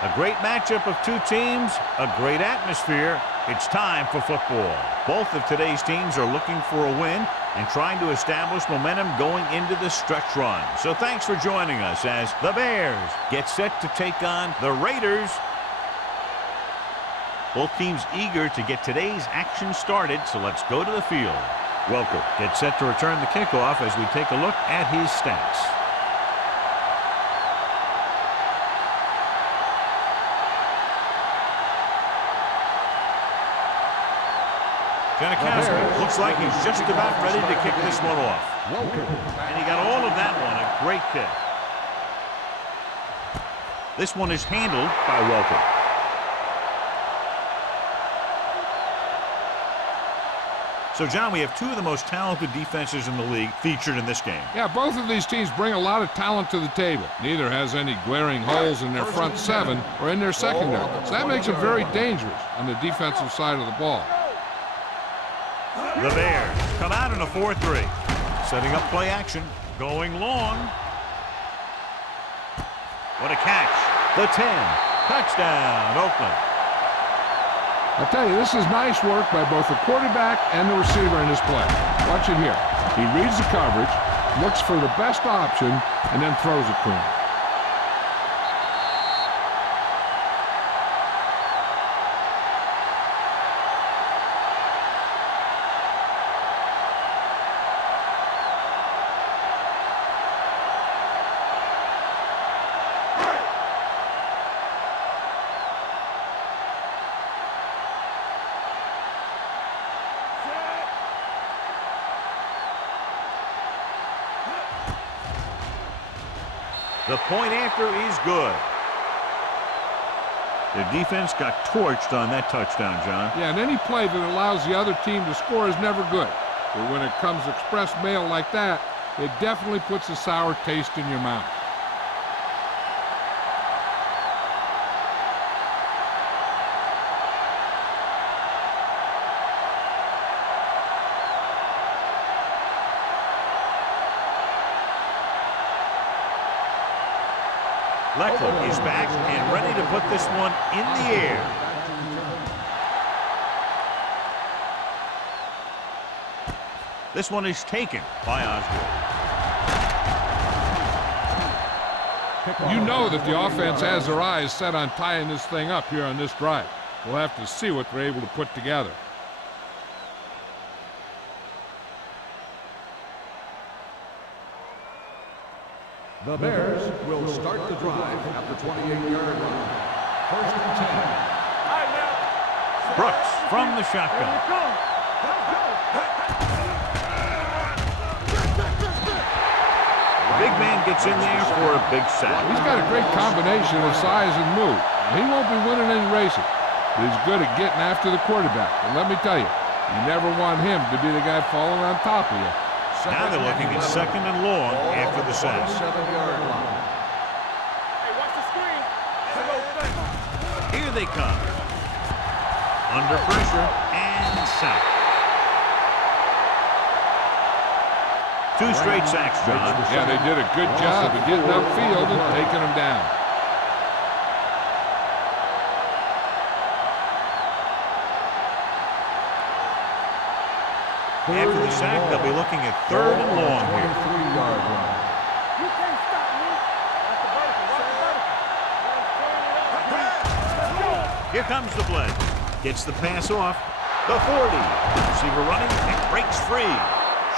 A great matchup of two teams, a great atmosphere. It's time for football. Both of today's teams are looking for a win and trying to establish momentum going into the stretch run. So thanks for joining us as the Bears get set to take on the Raiders. Both teams eager to get today's action started, so let's go to the field. Welker gets set to return the kickoff as we take a look at his stats. Janikowski looks like he's just about ready to kick this one off. And he got all of that one, a great kick. This one is handled by Welker. So, John, we have two of the most talented defenses in the league featured in this game. Yeah, both of these teams bring a lot of talent to the table. Neither has any glaring holes in their front seven or in their secondary. So that makes them very dangerous on the defensive side of the ball. The Bears come out in a 4-3. Setting up play action. Going long. What a catch. The 10. Touchdown, Oakland. I tell you, this is nice work by both the quarterback and the receiver in this play. Watch it here. He reads the coverage, looks for the best option, and then throws it to him. The point after is good. The defense got torched on that touchdown, John. Yeah, and any play that allows the other team to score is never good. But when it comes express mail like that, it definitely puts a sour taste in your mouth. Leckler is back and ready to put this one in the air. This one is taken by Osgood. You know that the offense has their eyes set on tying this thing up here on this drive. We'll have to see what they're able to put together. The Bears will start the drive at the 28-yard line. First and 10. Brooks from the shotgun. Big man gets in there for a big sack. He's got a great combination of size and move. He won't be winning any races, but he's good at getting after the quarterback. And let me tell you, you never want him to be the guy falling on top of you. Now they're looking at second and long after the sack. 7-yard line. Hey, watch the screen. Here they come. Under pressure and sack. 2 straight sacks, John. Yeah, they did a good job of getting upfield and taking them down. After the sack, they'll be looking at third and long here. 23-yard line. You can't stop me. Watch the vertical. Watch the vertical. Here comes the blitz. Gets the pass off. The 40. Receiver running and breaks free.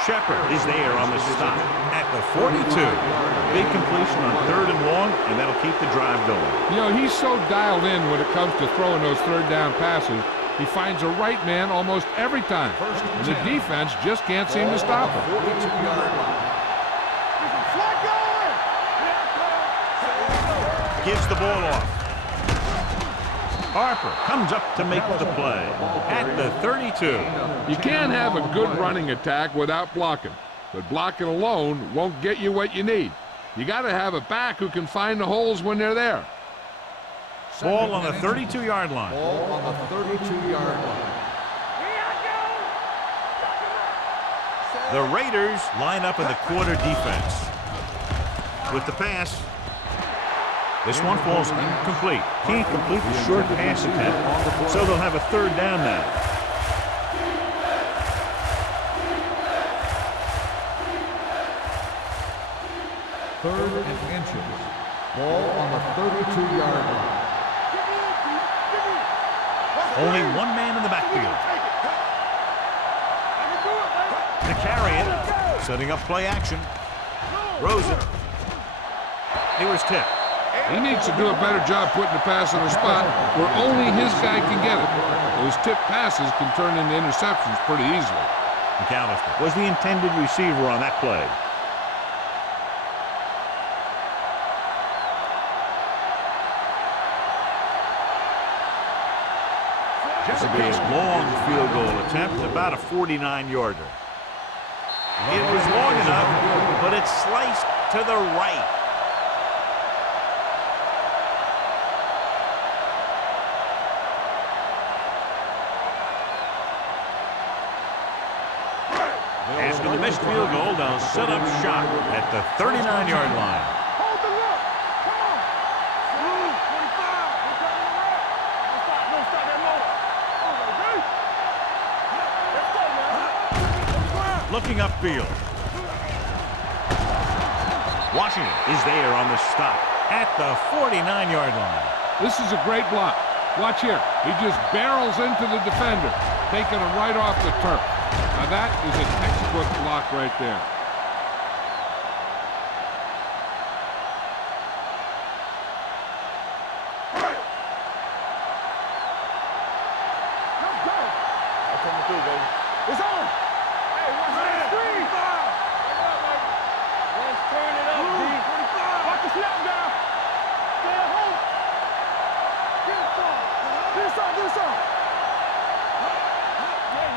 Shepard is there on the stop at the 42. Big completion on third and long, and that'll keep the drive going. You know, he's so dialed in when it comes to throwing those third down passes. He finds a right man almost every time. And the defense just can't seem to stop him. 42-yard line. Gives the ball off. Harper comes up to make the play at the 32. You can't have a good running attack without blocking. But blocking alone won't get you what you need. You got to have a back who can find the holes when they're there. Ball on the 32-yard line. Ball on the 32-yard line. The Raiders line up in the quarter defense. With the pass. This one falls incomplete. Can't complete the short pass attempt, so they'll have a third down now. Third and inches. Ball on the 32-yard line. Only one man in the backfield. To carry it, setting up play action. Rosen. He was tipped. He needs to do a better job putting the pass in a spot where only his guy can get it. Those tipped passes can turn into interceptions pretty easily. McAllister was the intended receiver on that play. It's a big long field goal attempt, about a 49-yarder. It was long enough, but it sliced to the right. After the missed field goal, they'll set up shop at the 39-yard line. Hold the look. Come on. 25. Don't stop that motor. Let's go, man. Looking upfield. Washington is there on the stop at the 49-yard line. This is a great block. Watch here. He just barrels into the defender, taking him right off the turf. Now that is a textbook block right there. Let's go. I'm coming through, baby. It's on. Hey, watch that screen. Let's turn it up, D. Watch the snap now. Stay at home. Get it on. Get it on. Get it on.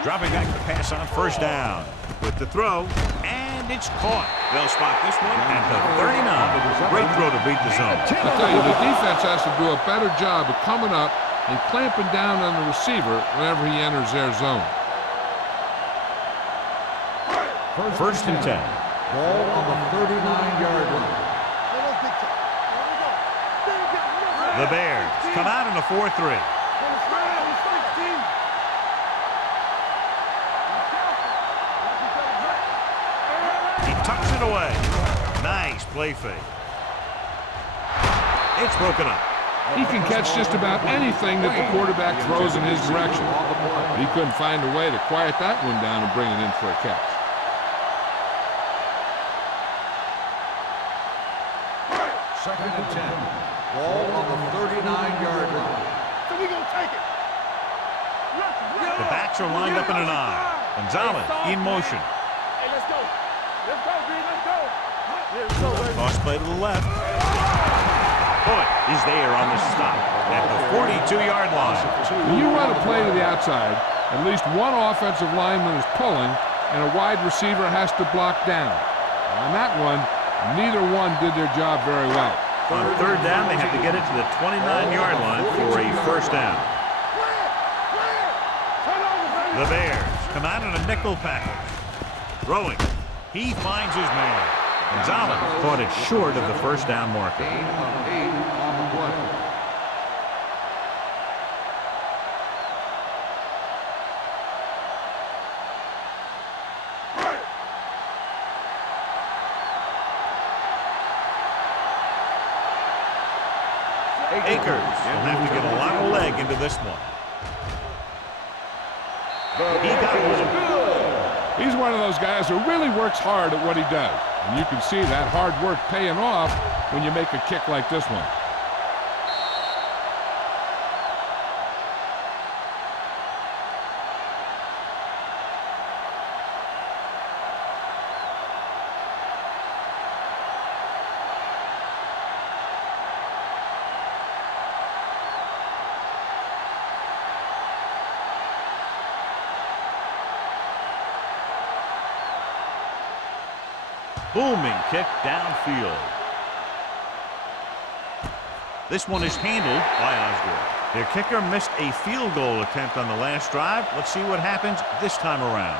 Dropping back the pass on first down. With the throw, and it's caught. They'll spot this one at the 39. Great throw to beat the zone. I tell you, the defense has to do a better job of coming up and clamping down on the receiver whenever he enters their zone. First and 10. Ball on the 39-yard line. The Bears come out in a 4-3. Tucks it away. Nice play fake. It's broken up. He can catch just about anything that the quarterback throws in his direction. He couldn't find a way to quiet that one down and bring it in for a catch. Second and 10. Ball on the 39-yard line. So we gonna take it. The backs are lined up in an eye. Gonzalez in motion. Hey, let's go. Let's go, B. Let's go. Let's go, baby. Toss play to the left. Bullet is there on the stop at the 42-yard line. When you run a play to the outside, at least one offensive lineman is pulling, and a wide receiver has to block down. On that one, neither one did their job very well. On third down, they have to get it to the 29-yard line for a first down. The Bears come out in a nickel package. Throwing. He finds his man. Gonzalez caught it short of the first down marker. Gain of 8 on the play. Akers will have to get a lot of leg into this one. He got one. He's one of those guys who really works hard at what he does. And you can see that hard work paying off when you make a kick like this one. Booming kick downfield. This one is handled by Osgood. Their kicker missed a field goal attempt on the last drive. Let's see what happens this time around.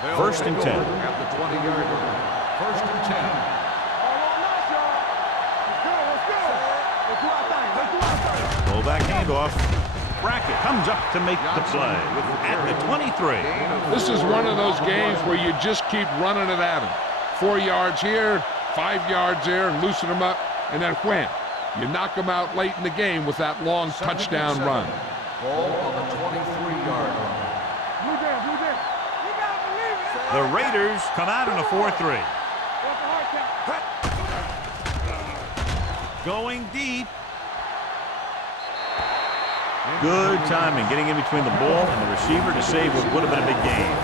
First and 10. At the 20-yard line. First and 10. Fullback handoff. Brackett comes up to make the play at the 23. This is one of those games where you just keep running it at them. 4 yards here, 5 yards there, and loosen them up. And then wham, you knock them out late in the game with that long touchdown run. Ball on the 23-yard line. The Raiders come out in a 4-3. Going deep. Good timing, getting in between the ball and the receiver to save what would have been a big gain.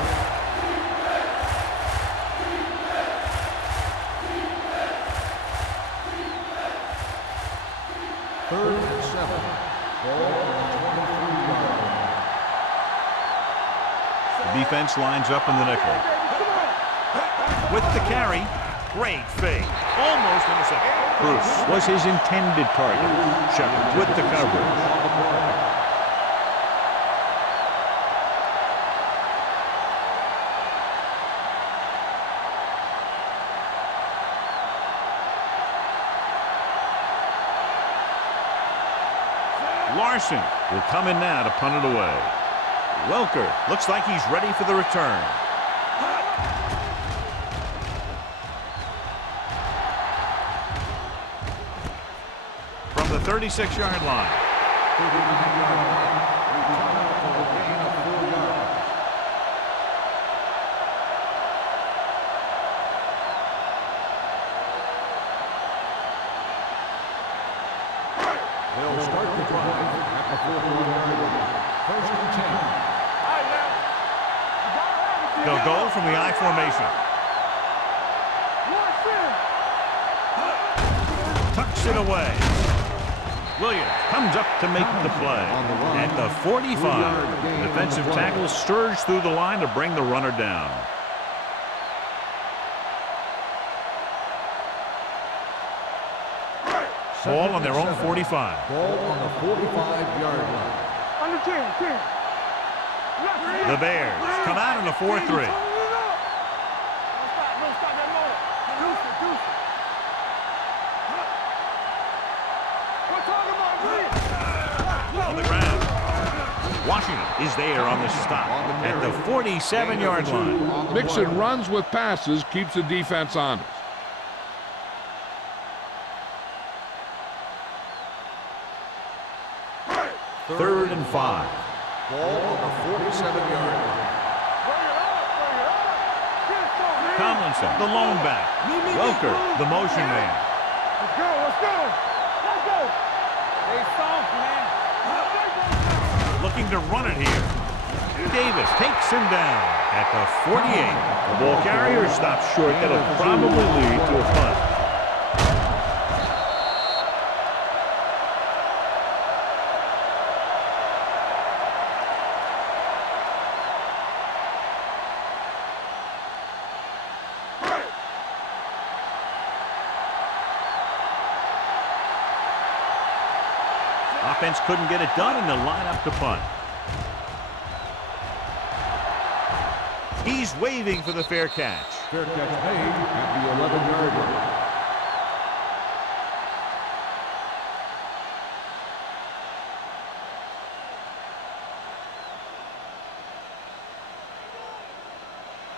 Third and 7. Ball on the 23-yard line. The defense lines up in the nickel. With the carry, great fake, almost intercepted. Bruce was his intended target. Shepard with the coverage. Larson will come in now to punt it away. Welker looks like he's ready for the return. From the 36-yard line. 39-yard line. Return for a gain of 4 yards. They'll start the drive at the 41-yard line. First and 10. They'll go from the I formation. Tucks it away. Williams comes up to make the play. At the 45, defensive tackle surge through the line to bring the runner down. Ball on their own 45. Ball on the 45-yard line. Under 10. The Bears come out in a 4-3. On the ground. Washington is there on the stop at the 47-yard line. Mixing runs with passes keeps the defense honest. Third and 5. Ball on the 47-yard line. Tomlinson, the lone back. Welker, the motion man. Let's go. Hey, soft, man. Looking to run it here. Davis takes him down at the 48. The ball carrier stops short. That'll probably lead to a punt. Offense couldn't get it done, and they'll line up to punt. He's waving for the fair catch. Fair catch made at the 11-yard line.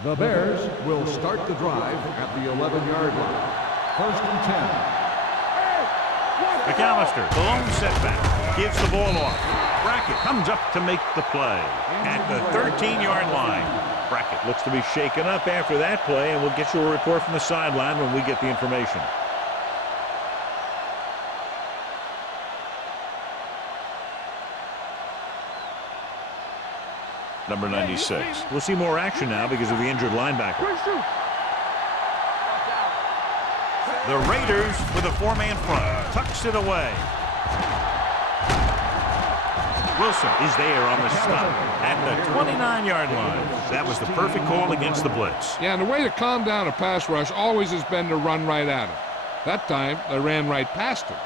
The Bears will start the drive at the 11-yard line. First and 10. McAllister, the lone setback, gives the ball off. Brackett comes up to make the play at the 13-yard line. Brackett looks to be shaken up after that play, and we'll get you a report from the sideline when we get the information. Number 96. We'll see more action now because of the injured linebacker. The Raiders with a 4-man front. Tucks it away. Wilson is there on the stop at the 29-yard line. That was the perfect call against the blitz. Yeah, and the way to calm down a pass rush always has been to run right at him. That time, they ran right past him.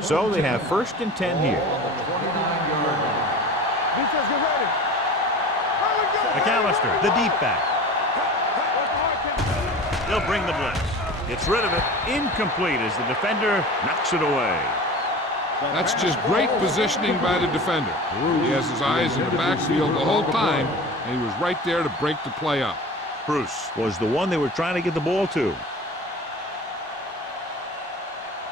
So they have first and 10 here. On the 29-yard line. Defense, get ready. Here we go. McAllister, the deep back. They'll bring the blitz. Gets rid of it. Incomplete as the defender knocks it away. That's just great positioning by the defender. He has his eyes in the backfield the whole time, and he was right there to break the play up. Bruce was the one they were trying to get the ball to.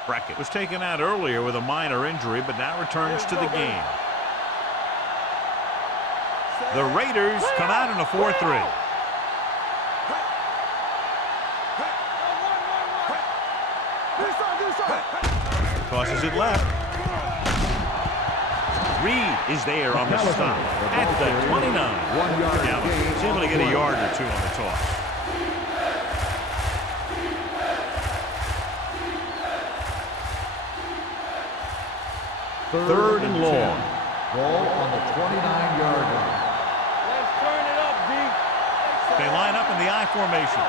Brackett was taken out earlier with a minor injury, but now returns to the game. The Raiders come out in a 4-3. Tosses it left. Reed is there on the stop at the 29. Now he's able to get a yard or two on the toss. Third and long. Ball on the 29-yard line. Let's turn it up, D. They line up in the I formation.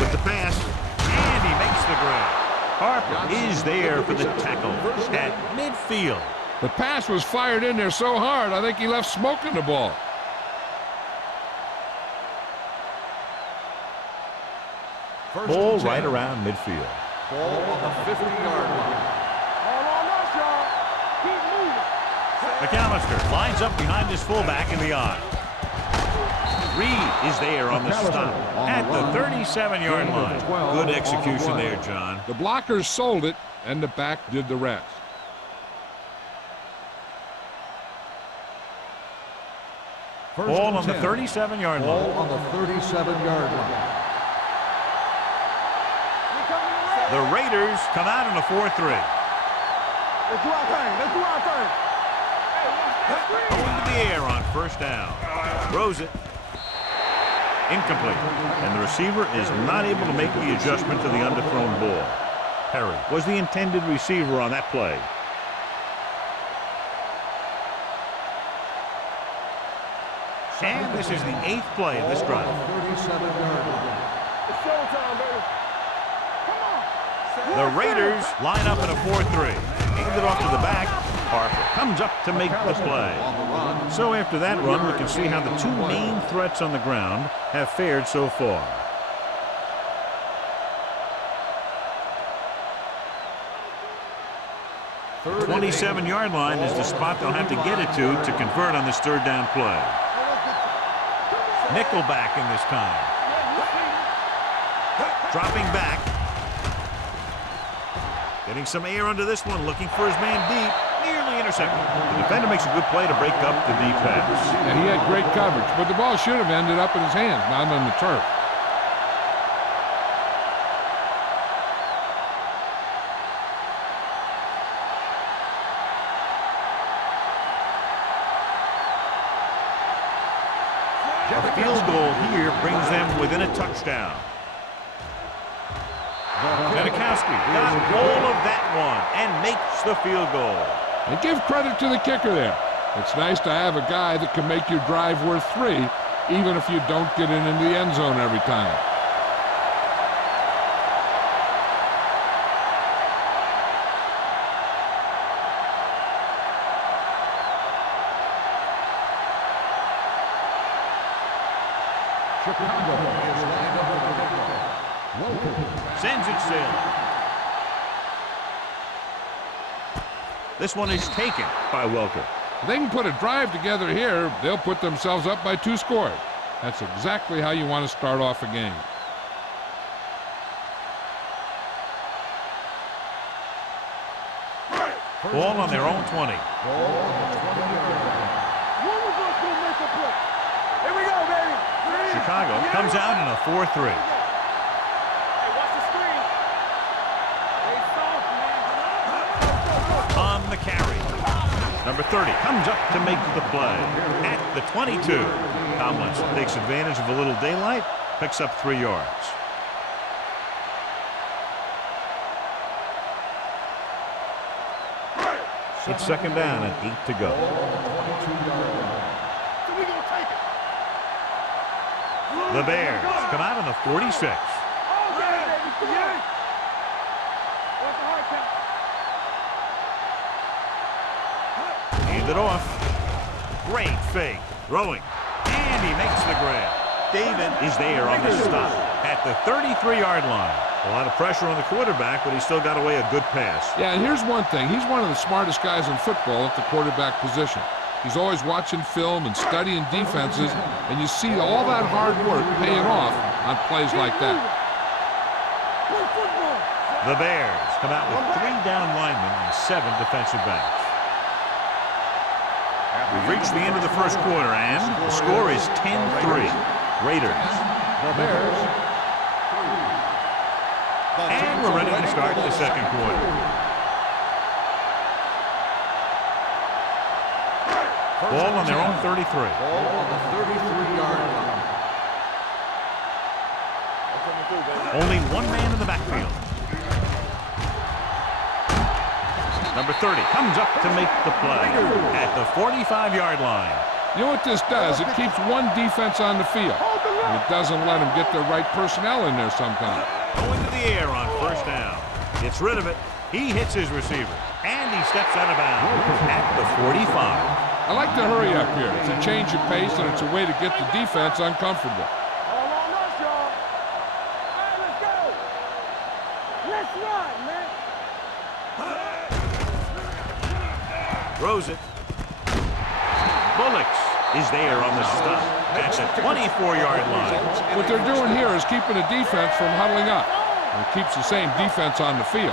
With the pass, and he makes the grab. Harper is there for the tackle at midfield. The pass was fired in there so hard, I think he left smoke in the ball. Ball right around midfield. Ball on the 50-yard line. All on us, y'all. Keep moving. McAllister lines up behind his fullback in the I. Reed is there on the stop at the 37-yard line. Good execution there, John. The blockers sold it, and the back did the rest. Ball on the 37-yard Ball line. on the 37-yard line. The Raiders come out in a 4-3. Let's do our thing. Let's do our thing. Going to the air on first down. Throws it. Incomplete. And the receiver is not able to make the adjustment to the underthrown ball. Perry was the intended receiver on that play. And this is the 8th play of this drive. 37-yard line. It's showtime, baby. Come on. The Raiders line up in a 4-3. Hand it off to the back. Harper comes up to make the play. So after that run, we can see how the two main threats on the ground have fared so far. The 27-yard line is the spot they'll have to get it to convert on this third down play. Nickelback in this time. Dropping back. Getting some air under this one, looking for his man deep. Nearly intercepted. The defender makes a good play to break up the deep pass. And he had great coverage, but the ball should have ended up in his hands, not on the turf. A field goal here brings them within a touchdown. Janikowski got hold of that one and makes the field goal. And give credit to the kicker there. It's nice to have a guy that can make your drive worth 3, even if you don't get it into the end zone every time. Chicago is lined up with the kickoff. Sends it sailing. This one is taken by Welker. If they can put a drive together here, they'll put themselves up by 2 scores. That's exactly how you want to start off a game. Ball on their own 20. Ball on the 20-yard line. One of us gonna make a play. Here we go, baby. Chicago comes out in a 4-3. Hey, watch the screen. Hey, soft, man. On the carry. Number 30 comes up to make the play at the 22. Tomlinson takes advantage of a little daylight, picks up 3 yards. It's second down and 8 to go. So we gonna take it. The Bears come out in the 46. Oh, baby, come on. What's the hard count? In it off. Great fake. Throwing. And he makes the grab. David is there on the stop at the 33-yard line. A lot of pressure on the quarterback, but he still got away a good pass. Yeah, and here's one thing. He's one of the smartest guys in football at the quarterback position. He's always watching film and studying defenses, and you see all that hard work paying off on plays like that. The Bears come out with 3 down linemen and 7 defensive backs. We've reached the end of the first quarter, and the score is 10-3. Raiders. The Bears. And we're ready to start the second quarter. Ball on their own 33. Ball on the 33-yard line. Only one man in the backfield. Number 30 comes up to make the play at the 45-yard line. You know what this does? It keeps one defense on the field. And it doesn't let them get the right personnel in there sometimes. Going to the air on first down. Gets rid of it. He hits his receiver. And he steps out of bounds at the 45. I like to hurry up here. It's a change of pace, and it's a way to get the defense uncomfortable. All on us, y'all. All right, let's go. Let's run, man. Throws it. Bullocks is there on the stop at the 24-yard line. What they're doing here is keeping the defense from huddling up. And it keeps the same defense on the field.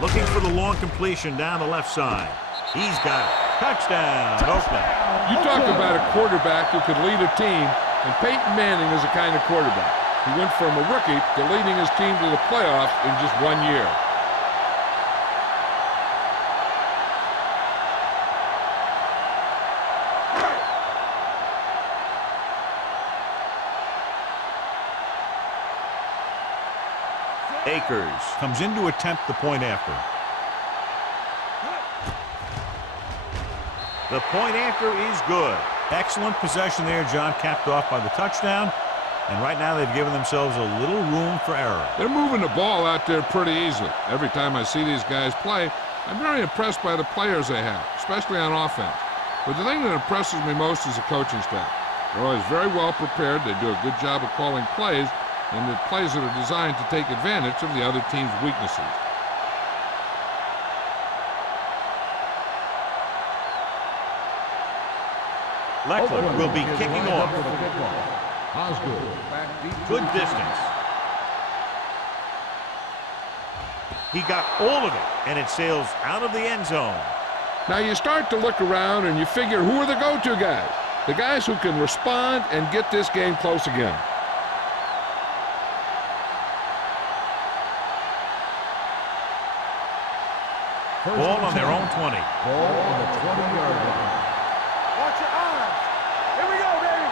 Looking for the long completion down the left side. He's got it. Touchdown, Oakland. You talk about a quarterback who could lead a team, and Peyton Manning is a kind of quarterback. He went from a rookie to leading his team to the playoffs in just 1 year. Akers comes in to attempt the point after. The point after is good. Excellent possession there, John, capped off by the touchdown. And right now they've given themselves a little room for error. They're moving the ball out there pretty easily. Every time I see these guys play, I'm very impressed by the players they have, especially on offense. But the thing that impresses me most is the coaching staff. They're always very well prepared. They do a good job of calling plays, and the plays that are designed to take advantage of the other team's weaknesses. Leckler will be kicking off. Good distance. He got all of it, and it sails out of the end zone. Now you start to look around and you figure, who are the go-to guys? The guys who can respond and get this game close again. Ball on their own 20. Ball on the 20-yard line. Watch your eyes. Here we go, baby.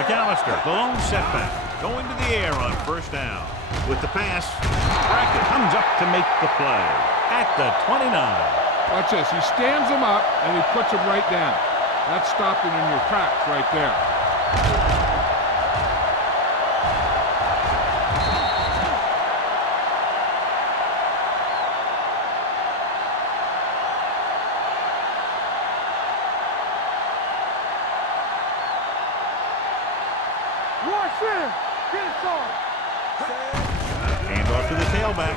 McAllister, the lone setback, going to the air on first down. With the pass, Brackett comes up to make the play at the 29. Watch this. He stands them up and he puts them right down. That's stopping in your tracks right there. Watch him. Get it on. Hand off to the tailback.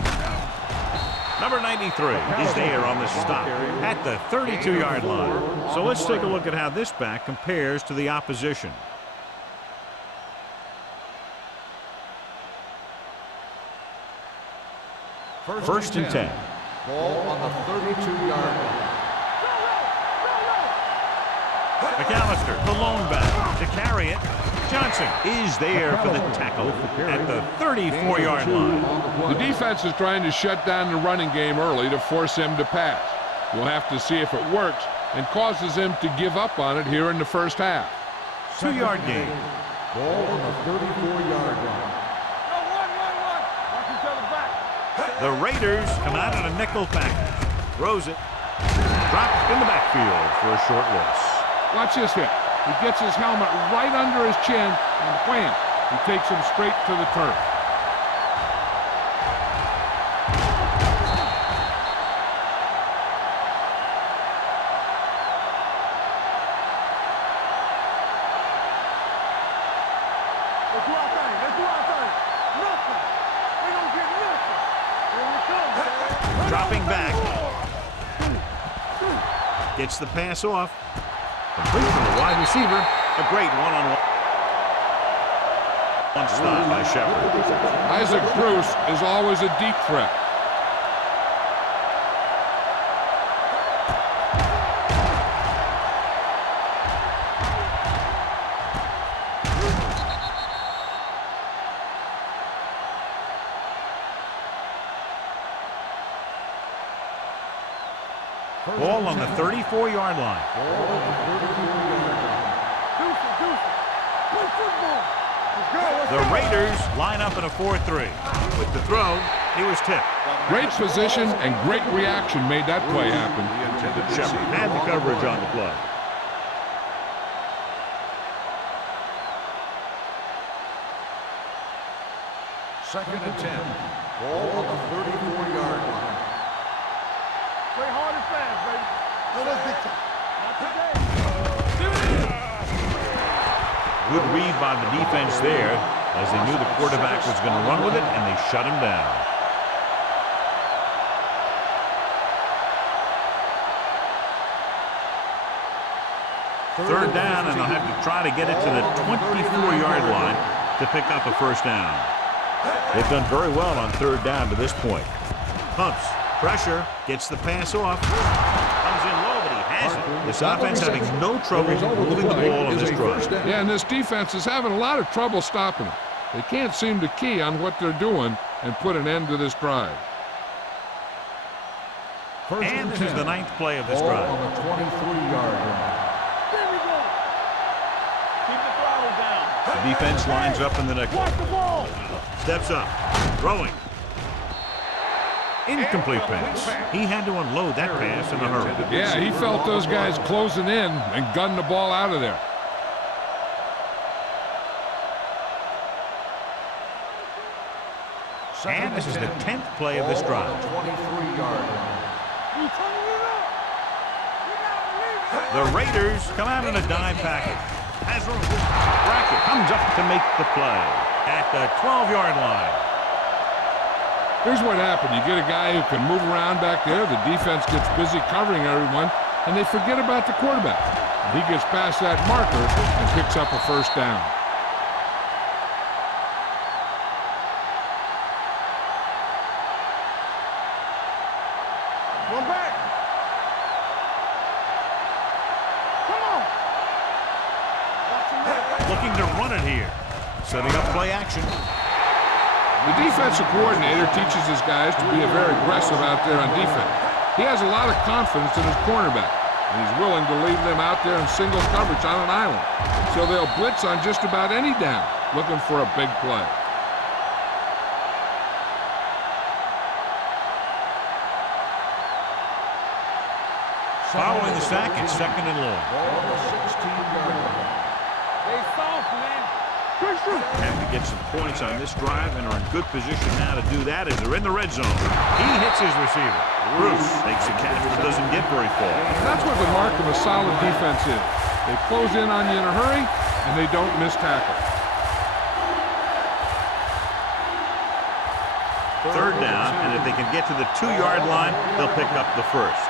Number 93 is there on the stop at the 32-yard line. So let's take a look at how this back compares to the opposition. First and 10. Ball on the 32-yard line. McAllister, the lone back, to carry it. Johnson is there for the tackle at the 34-yard line. The defense is trying to shut down the running game early to force him to pass. We'll have to see if it works and causes him to give up on it here in the first half. 2-yard gain. Ball on the 34-yard line. Watch each other back. The Raiders come out in a nickel package. Throws it. Dropped in the backfield for a short loss. Watch this hit. He gets his helmet right under his chin, and wham, he takes him straight to the turf. Dropping back. Gets the pass off. Complete to the wide receiver. A great one-on-one stop by Shepard. Isaac Bruce is always a deep threat. Ball on the 34-yard line. The Raiders line up in a 4-3. With the throw, he was tipped. Great position and great reaction made that play happen. Shepard had the coverage on the play. Second and 10. Ball on the 34-yard line. Play hard and fast, baby. No, that's big time. Not today. Good read by the defense there, as they knew the quarterback was going to run with it, and they shut him down. Third down, and they'll have to try to get it to the 24-yard line to pick up a first down. They've done very well on third down to this point. Pumps, pressure, gets the pass off. Comes in low, but he has it. This offense having no trouble moving the ball on this drive. Yeah, and this defense is having a lot of trouble stopping it. They can't seem to key on what they're doing and put an end to this drive. And this is the 9th play of this drive. On the 23-yard line. There we go. Keep the throttle down. The defense lines up in the nickel. Watch the ball. Steps up. Throwing. Incomplete pass. He had to unload that pass in a hurry. Yeah, he felt those guys closing in and gunned the ball out of there. And this is the 10th play of this drive. 23-yard line. You turning it up. You gotta believe it. The Raiders come out in a dime package. Has room. Brackett comes up to make the play at the 12-yard line. Here's what happened. You get a guy who can move around back there. The defense gets busy covering everyone, and they forget about the quarterback. He gets past that marker and picks up a first down. Go back. Come on. Watch him there. Looking to run it here. Setting up play action. The defensive coordinator teaches his guys to be very aggressive out there on defense. He has a lot of confidence in his cornerback, and he's willing to leave them out there in single coverage on an island. So they'll blitz on just about any down, looking for a big play. Following the sack, it's second and long. Ball on the 16-yard line. They soft, man. Quick shoot. Have to get some points on this drive and are in good position now to do that as they're in the red zone. He hits his receiver. Bruce makes a catch but doesn't get very far. That's what the mark of a solid defense is. They close in on you in a hurry, and they don't miss tackle. Third down, and if they can get to the 2-yard line, they'll pick up the first.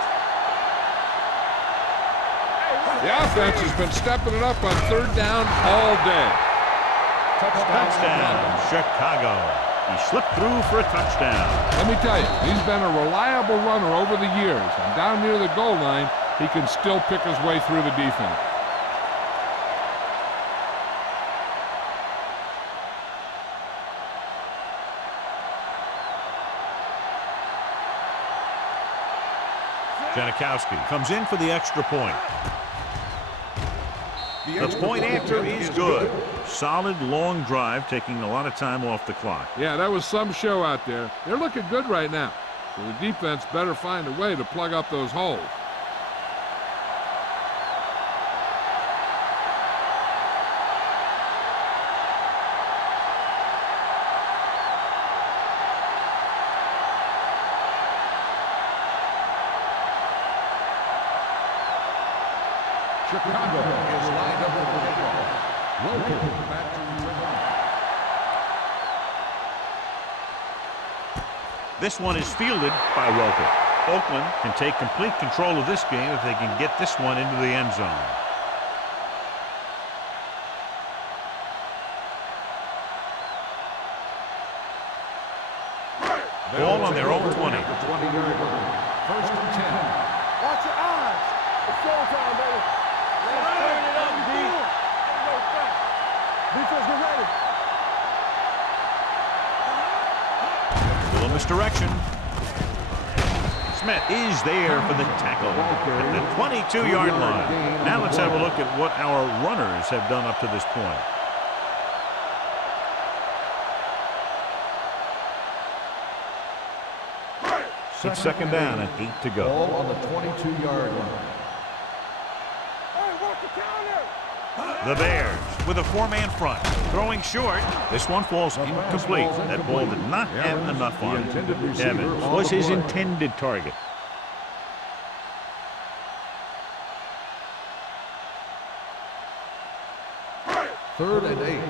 The offense has been stepping it up on third down all day. Touchdown, Chicago. He slipped through for a touchdown. Let me tell you, he's been a reliable runner over the years, and down near the goal line, he can still pick his way through the defense. Janikowski comes in for the extra point. The point after is good. Solid, long drive, taking a lot of time off the clock. Yeah, that was some show out there. They're looking good right now. So the defense better find a way to plug up those holes. Chicago is lined up for the kickoff. Welcome back to This one is fielded by Welker. Oakland can take complete control of this game if they can get this one into the end zone. Ball on their own 20. 20-yard line. First and 10. Watch your eyes. It's showtime, baby. Let's turn it up, D. Defense, get ready. Little misdirection. Smith is there for the tackle at the 22-yard line. Now let's have a look at what our runners have done up to this point. It's second down and 8 to go. Ball on the 22-yard line. Hey, work the counter. The Bears with a four-man front. Throwing short. This one falls incomplete. That ball did not have enough on it. Evans was his intended target. Third and 8.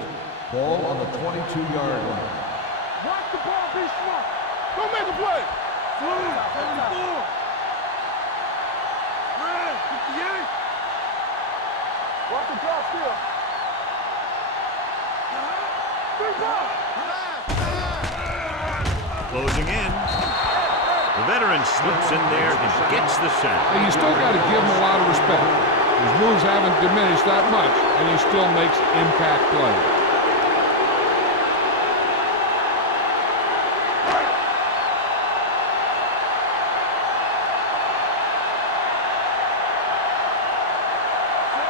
Ball on the 22-yard line. Watch the ball, be smart. Don't make a play. 74. Red, 58. Watch the drop still. Big ball. Closing in. The veteran slips in there and gets the sack. And you still got to give him a lot of respect. His moves haven't diminished that much, and he still makes impact plays.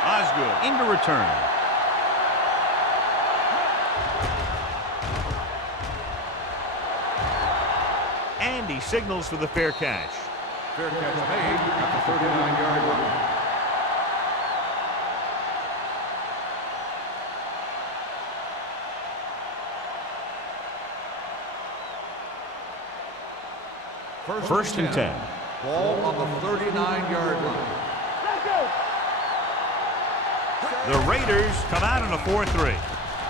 Osgood into return. And he signals for the fair catch. Fair catch made at the 39-yard line. First and 10. Ball on the 39-yard line. Let's go. The Raiders come out in a 4-3.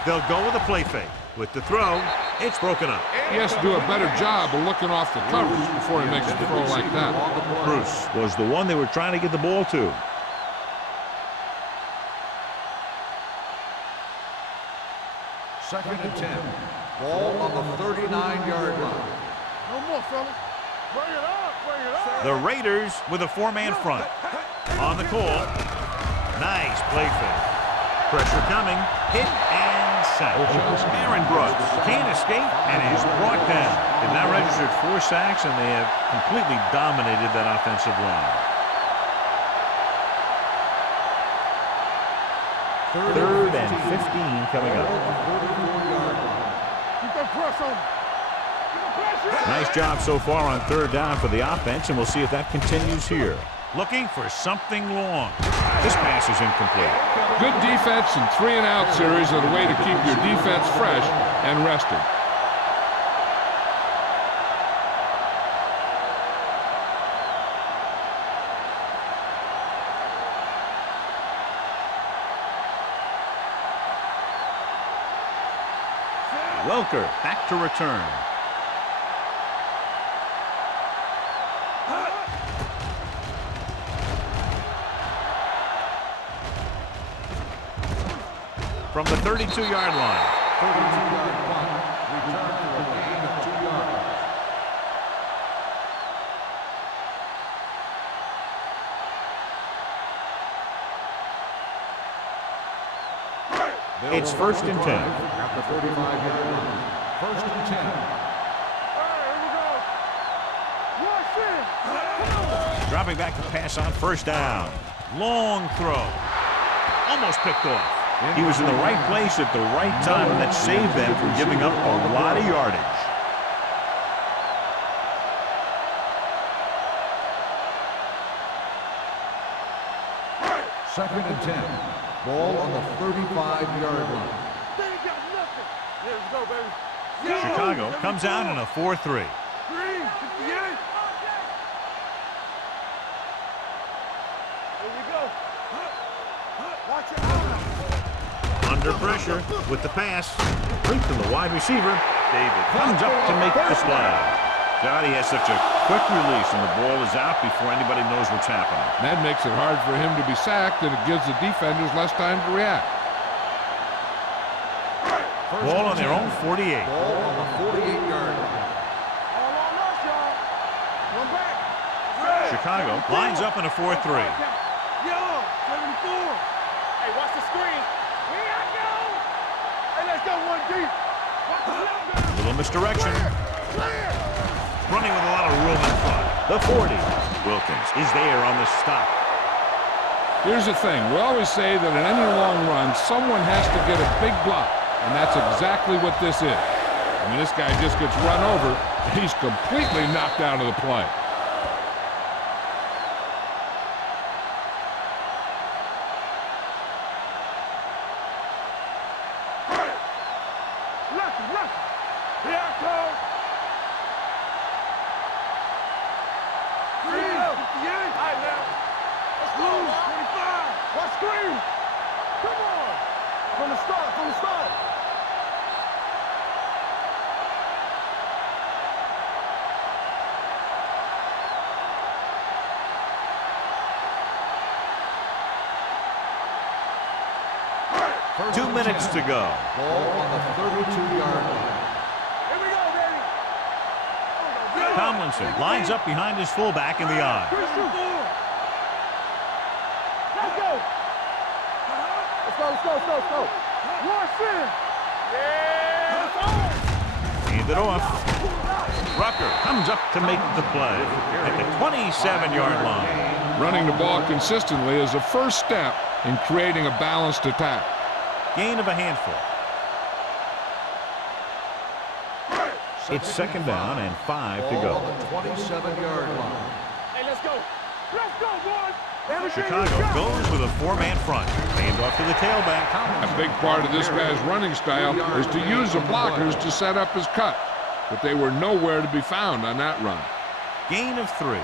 They'll go with a play fake. With the throw, it's broken up. He has to do a better job of looking off the coverage before he makes a throw like that. Bruce was the one they were trying to get the ball to. Second and 10. Ball on the 39-yard line. No more, fellas. Bring it up, bring it up. The Raiders with a four-man front. On the call. Nice play fake. Pressure coming. Hit and sack. Aaron Brooks can't escape and is brought down. They've now registered 4 sacks, and they have completely dominated that offensive line. Third and 15 coming up. Keep that press on. Nice job so far on third down for the offense, and we'll see if that continues here. Looking for something long. This pass is incomplete. Good defense and 3-and-out series are the way to keep your defense fresh and rested. Welker back to return. From the 32-yard line. 32-yard punt. Return for a gain of 2 yards. It's first and 10. At the 35-yard line. First and 10. All right, here we go. Rush in. Dropping back to pass on first down. Long throw. Almost picked off. He was in the right place at the right time, and that saved them from giving up a lot of yardage. Second and 10. Ball on the 35-yard line. They ain't got nothing. Yeah, let's go, baby. Chicago comes out in a 4-3. 3, 58. Here we go. Watch it out. Under pressure with the pass. Complete to the wide receiver. David comes up to make the play. God, he has such a quick release, and the ball is out before anybody knows what's happening. That makes it hard for him to be sacked, and it gives the defenders less time to react. Ball on their own 48. Ball on the 48-yard line. All on us, y'all. One back. Chicago lines up in a 4-3. Yellow, 74. Hey, watch the screen. Here I go. Hey, let's go one deep. Watch the left down. Little misdirection. Clear. Running with a lot of room in front. The 40. Wilkins is there on the stop. Here's the thing. We always say that in any long run, someone has to get a big block, and that's exactly what this is. I mean, this guy just gets run over, and he's completely knocked out of the play. Lucky. Here I come. 58. All right, now. Let's go, 25. Watch screen. Come on. From the start. First 2 and minutes 10. to go. Ball on the 32-yard line. Here we go, baby. Tomlinson lines up behind his fullback in the eye. Let's go. Launch in. Yeah, it's on. Hand it off. Rucker comes up to make the play at the 27-yard line. Running the ball consistently is the first step in creating a balanced attack. Gain of a handful. It's second down and 5 to Ball go. on the 27-yard line. Hey, let's go. Let's go, boys. Everything Chicago you got. goes with a 4-man front. Hand off to the tailback. A big part of this guy's running style is to use the blockers to set up his cut, but they were nowhere to be found on that run. Gain of 3.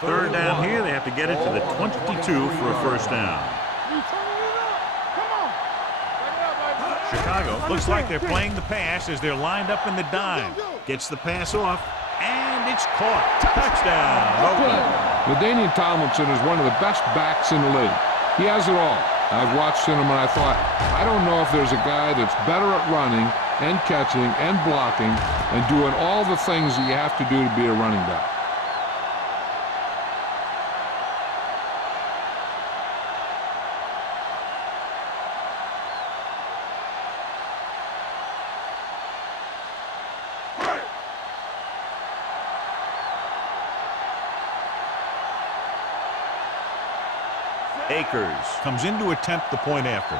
Third down here. They have to get it to the 22 for a first down. You turning it up. Come on. Chicago looks like they're playing the pass as they're lined up in the dime. Gets the pass off, and it's caught. Touchdown, Oakland. LaDainian Tomlinson is one of the best backs in the league. He has it all. I've watched him and I thought, I don't know if there's a guy that's better at running and catching and blocking and doing all the things that you have to do to be a running back. Akers comes in to attempt the point after.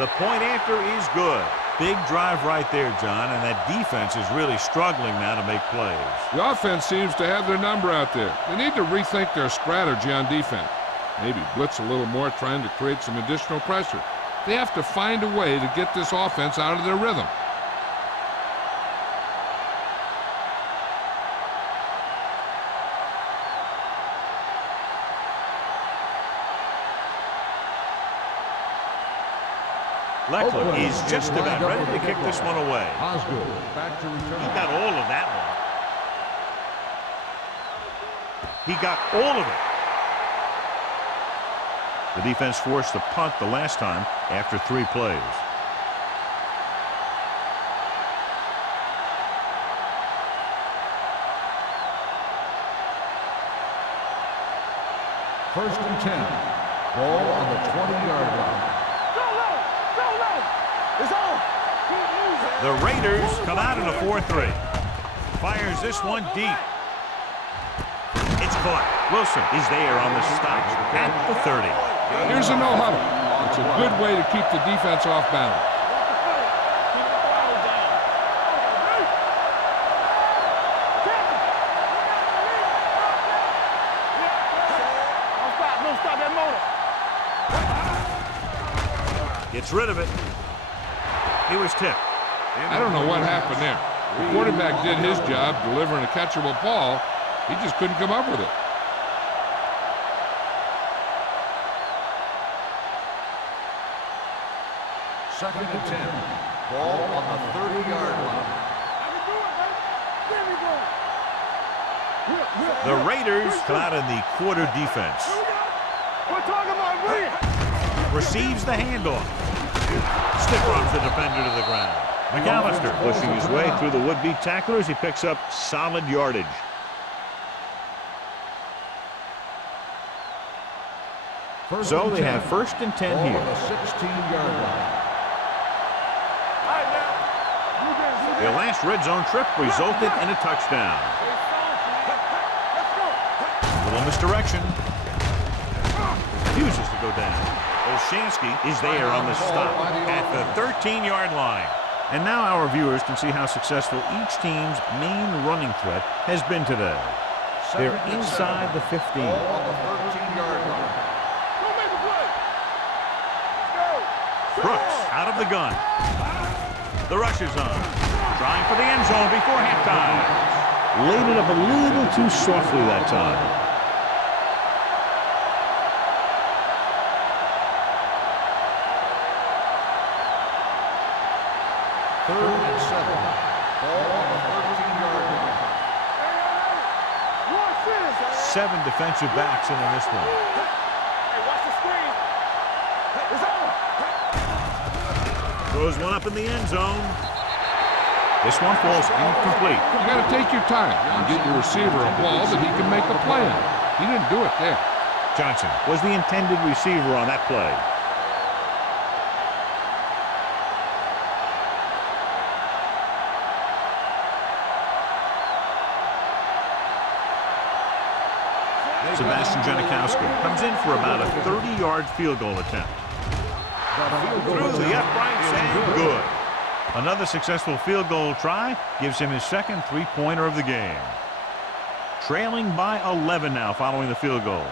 The point after is good. Big drive right there, John, and that defense is really struggling now to make plays. The offense seems to have their number out there. They need to rethink their strategy on defense. Maybe blitz a little more, trying to create some additional pressure. They have to find a way to get this offense out of their rhythm. Leckler is just about ready to kick this one away. Osgood back to return. He got all of that one. He got all of it. The defense forced the punt the last time after 3 plays. First and 10. Ball on the 20-yard line. It's on. The Raiders come out in a 4-3. Fires this one deep. It's caught. Wilson is there on the stop at the 30. Here's a no-huddle. It's a good way to keep the defense off balance. Don't stop that motor. Gets rid of it. He was tipped. I don't know what happened there. The quarterback did his job delivering a catchable ball. He just couldn't come up with it. Second and 10. Ball on the 30-yard line. The Raiders come out in the quarter defense. We're talking about me. Receives the handoff. Stiff arms the defender to the ground. McAllister pushing his way through the would-be tacklers. He picks up solid yardage. So they have first and 10 here. On the 16-yard line. Their last red zone trip resulted in a touchdown. Little misdirection. Refuses to go down. Olshansky is there on the stop at the 13-yard line. And now our viewers can see how successful each team's main running threat has been today. They're inside the 15. Ball on the 13-yard line. Brooks out of the gun. The rush is on. Trying for the end zone before halftime. Laid it up a little too softly that time. Third and 7. Ball on the 13-yard line. 7 defensive backs in on this one. Hey, watch the screen. It's on. Throws one up in the end zone. This one falls incomplete. You got to take your time and get your receiver a ball that he can make a play on. He didn't do it there. Johnson was the intended receiver on that play. Sebastian Janikowski comes in for about a 30-yard field goal attempt. Through the uprights and good. Another successful field goal try gives him his second three-pointer of the game. Trailing by 11 now following the field goal.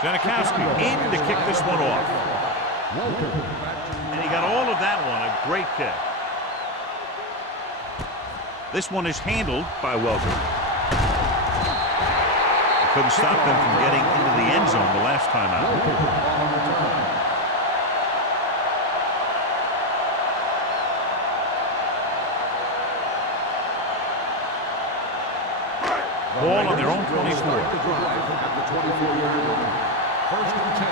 Janikowski in to kick this one off. And he got all of that one, a great kick. This one is handled by Welker. Couldn't stop them from getting into the end zone the last time out. Ball on their own 24. First and 10.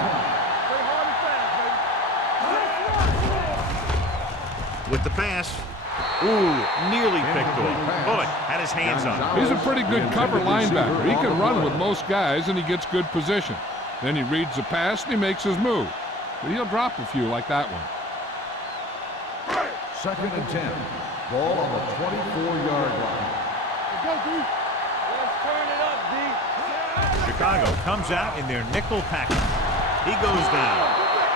With the pass. Ooh, nearly picked off. Bullock had his hands on it. He's a pretty good cover linebacker. He can run with most guys, and he gets good position. Then he reads the pass, and he makes his move. But he'll drop a few like that one. Second and 10. Ball on the 24-yard line. Let's go, D. Let's turn it up, D. Chicago comes out in their nickel package. He goes down.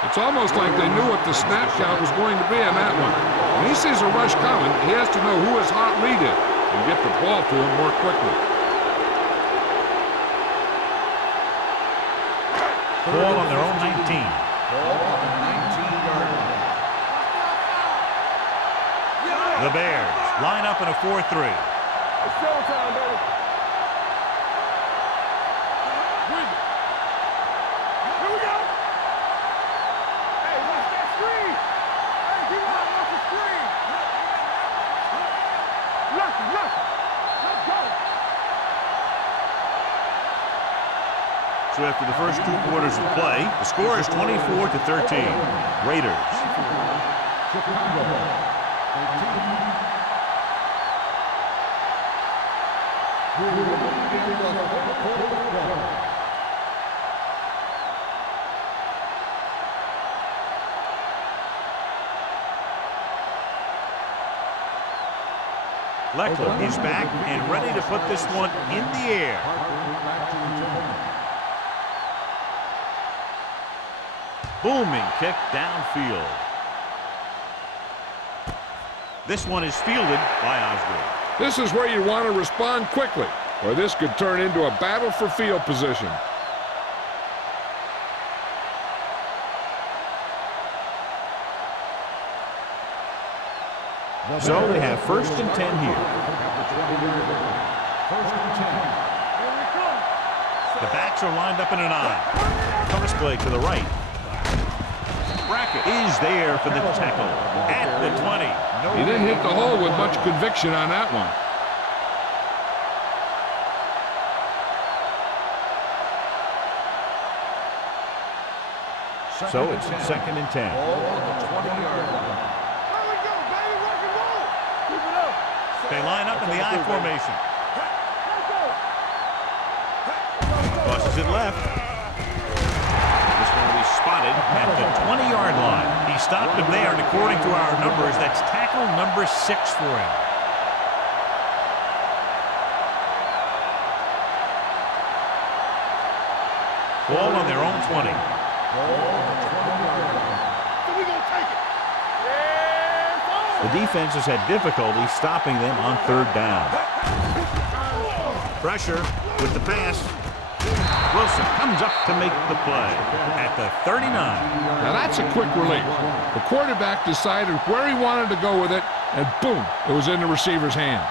It's almost like they knew what the snap count was going to be on that one. When he sees a rush coming, he has to know who his hot read is and get the ball to him more quickly. Ball on their own 19. Ball on the 19-yard line. The Bears line up in a 4-3. It's showtime, baby. Here we go. Hey, watch that screen. Hey, get out, watch the screen. Lucky. Let's go. So after the first 2 quarters of play, the score is 24-13. Raiders. Leckler is back and ready to put this one in the air. Booming kick downfield. This one is fielded by Osgood. This is where you want to respond quickly, or this could turn into a battle for field position. . So they have 1st and 10 here. First and 10. The backs are lined up in an I. Pass play to the right. Brackett is there for the tackle at the 20. He didn't hit the hole with much conviction on that one. So it's 2nd and 10. Ball on the 20-yard line. There we go, baby. Rock and roll. Keep it up. They line up in the I formation. Crosses it left. This one will be spotted at the 20-yard line. He stopped him there, and according to our numbers, that's tackle number 6 for him. Ball on their own 20. The defense has had difficulty stopping them on 3rd down. Pressure with the pass. Wilson comes up to make the play at the 39. Now that's a quick release. The quarterback decided where he wanted to go with it, and boom, it was in the receiver's hand.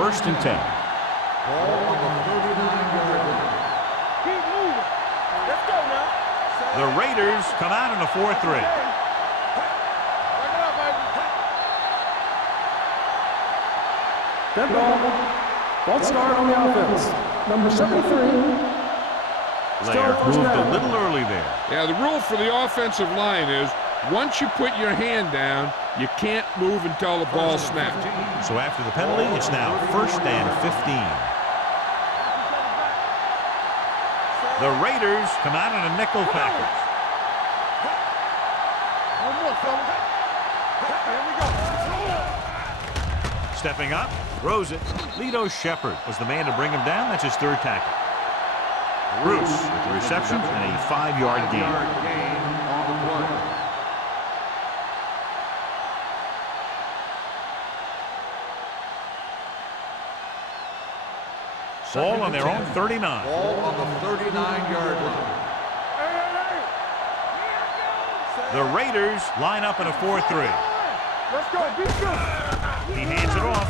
1st and 10. Ball on the 39-yard line. Keep moving. Let's go now. The Raiders come out in a 4-3. Back it up, baby. Dead ball. False start on the offense. Number 73. Laird moved a little early there. Yeah, the rule for the offensive line is once you put your hand down, you can't move until the ball snaps. So after the penalty, it's now 1st and 15. The Raiders come out in a nickel package. One more, fellas. Here we go. Stepping up, throws it. Lito Shepard was the man to bring him down. That's his 3rd tackle. Bruce with the reception and a 5-yard gain. On the play. Ball on their own 39. Ball on the 39-yard line. The Raiders line up in a 4-3. Let's go. Be good. He hands it off.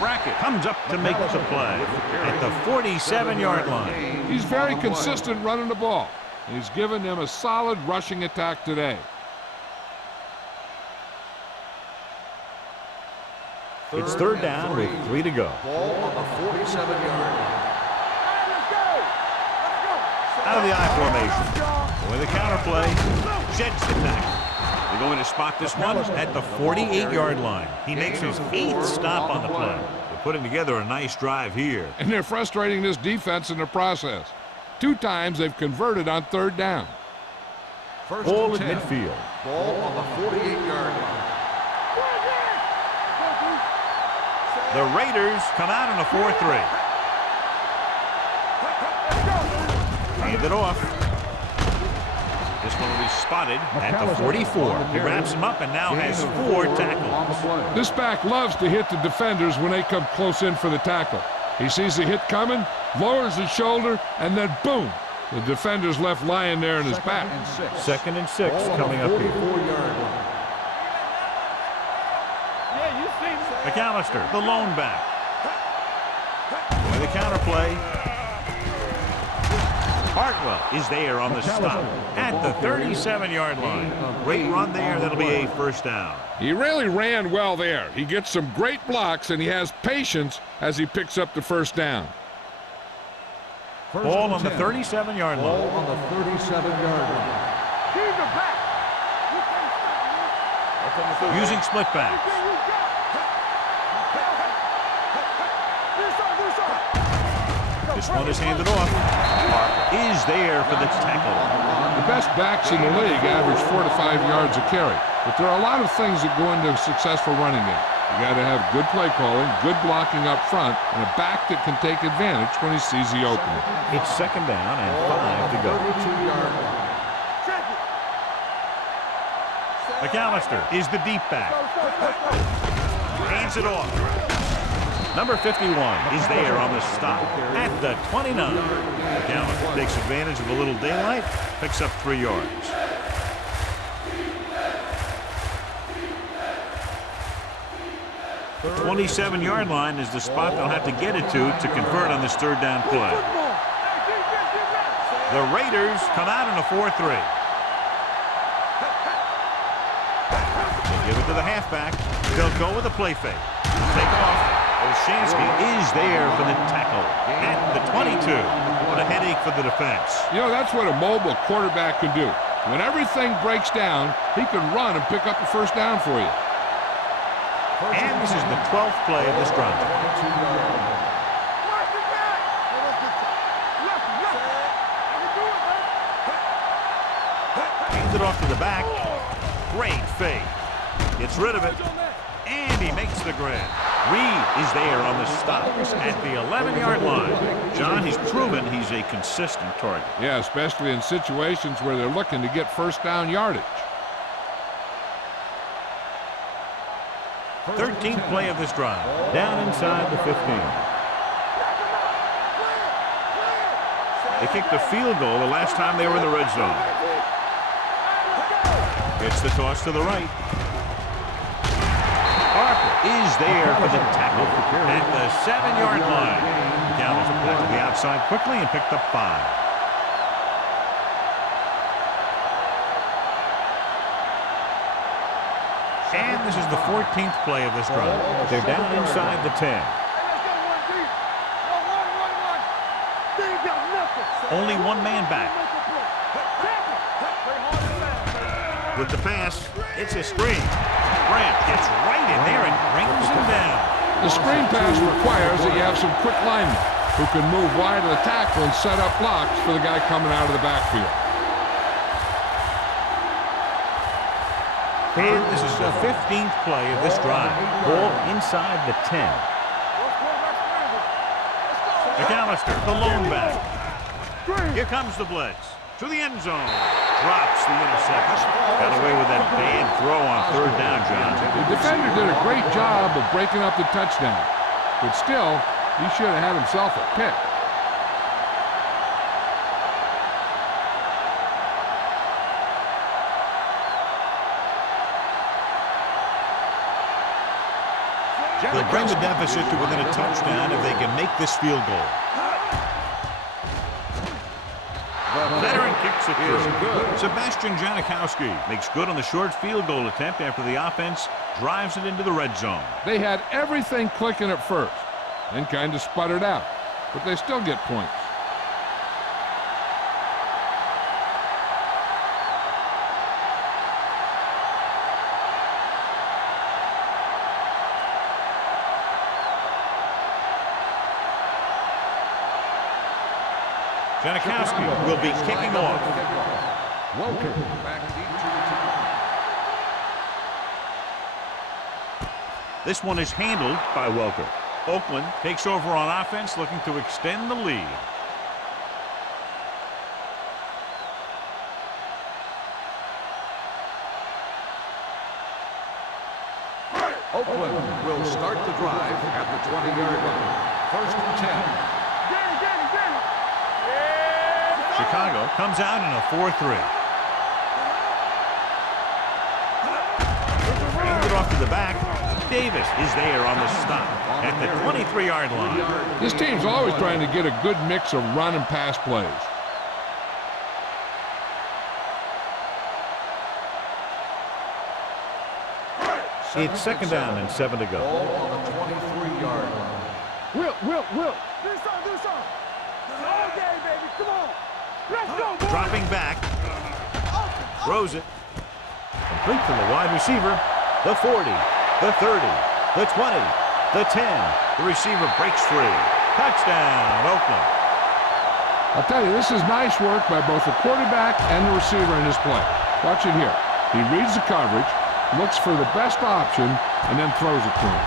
Brackett comes up to make the play at the 47-yard line. He's very consistent running the ball. He's given them a solid rushing attack today. It's 3rd down with 3 to go. Ball on the 47-yard line. Let's go. Out of the I formation. With a counter play, sheds the tackle. They're going to spot this one at the 48-yard line. He makes his 8th stop on the play. They're putting together a nice drive here. And they're frustrating this defense in the process. 2 times they've converted on 3rd down. First Ball and at 10. midfield. Ball on the 48-yard line. The Raiders come out in a 4-3. Hand it off. This one will be spotted at the 44. He wraps him up and now has 4 tackles. This back loves to hit the defenders when they come close in for the tackle. He sees the hit coming, lowers his shoulder, and then boom, the defender's left lying there in his back. 2nd and 6 coming up here. 44-yard line. Yeah, you see me. McAllister, the lone back. With a counter play. Hartwell is there on the stop at the 37-yard line. Great run there. That'll be a 1st down. He really ran well there. He gets some great blocks, and he has patience as he picks up the 1st down. Ball on the 37-yard Ball line. on the 37-yard line. Keep it back. Using split backs. This one is handed off. Parker is there for the tackle. The best backs in the league average 4 to 5 yards a carry. But there are a lot of things that go into a successful running game. You got to have good play calling, good blocking up front, and a back that can take advantage when he sees the opening. It's 2nd down and 5 to go. 32-yard line. McAllister is the deep back. Hands it off. Number 51 is there on the stop at the 29. McAllister takes advantage of a little daylight, picks up 3 yards. 27-yard line is the spot they'll have to get it to convert on this third down play. The Raiders come out in a 4-3. They give it to the halfback. They'll go with a play fake. Take off. Olshansky is there for the tackle at the 22. What a headache for the defense. You know, that's what a mobile quarterback can do. When everything breaks down, he can run and pick up the first down for you. And this is the 12th play of this drive. Hands it off to the back. Great fake. Gets rid of it. And he makes the grab. Reed is there on the stop at the 11-yard line. John, he's proven he's a consistent target. Yeah, especially in situations where they're looking to get first down yardage. 13th play of this drive. Down inside the 15. They kicked a field goal the last time they were in the red zone. It's the toss to the right. Parker is there for the tackle at the 7-yard line. Gallows back to the outside quickly and picked up 5. And this is the 14th play of this drive. They're down inside the 10. Only one man back. With the pass, it's a screen. Grant gets right in there and brings him down. The screen pass requires that you have some quick linemen who can move wide of the tackle and set up blocks for the guy coming out of the backfield. And this is the 15th play of this drive. Ball inside the 10. McAllister, the lone back. Here comes the blitz. To the end zone. Drops the interception. Got away with that bad throw on third down, John. The defender did a great job of breaking up the touchdown. But still, he should have had himself a pick. They'll bring the deficit to within a touchdown if they can make this field goal. The veteran kicks it through. Sebastian Janikowski makes good on the short field goal attempt after the offense drives it into the red zone. They had everything clicking at first and kind of sputtered out, but they still get points. Janikowski will be kicking off. Welcome back deep to the This one is handled by Welker. Oakland takes over on offense, looking to extend the lead. Oakland will start the drive at the 20-yard line. First and 10. Chicago comes out in a 4-3. Hands it off to the back. Davis is there on the stop at the 23-yard line. This team's always trying to get a good mix of run and pass plays. It's second down and 7 to go. Ball on the 23-yard line. Will. Do something. All day, baby. Come on. Let's go, boy. Dropping back. Throws it. Complete to the wide receiver. The 40, the 30, the 20, the 10. The receiver breaks free. Touchdown, Oakland. I'll tell you, this is nice work by both the quarterback and the receiver in this play. Watch it here. He reads the coverage, looks for the best option, and then throws it to him.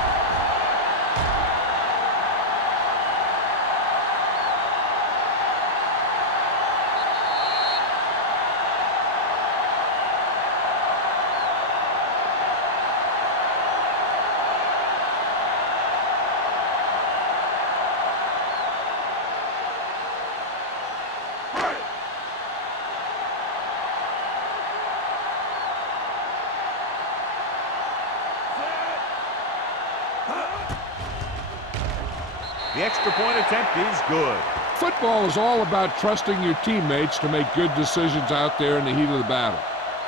The extra point attempt is good. Football is all about trusting your teammates to make good decisions out there in the heat of the battle.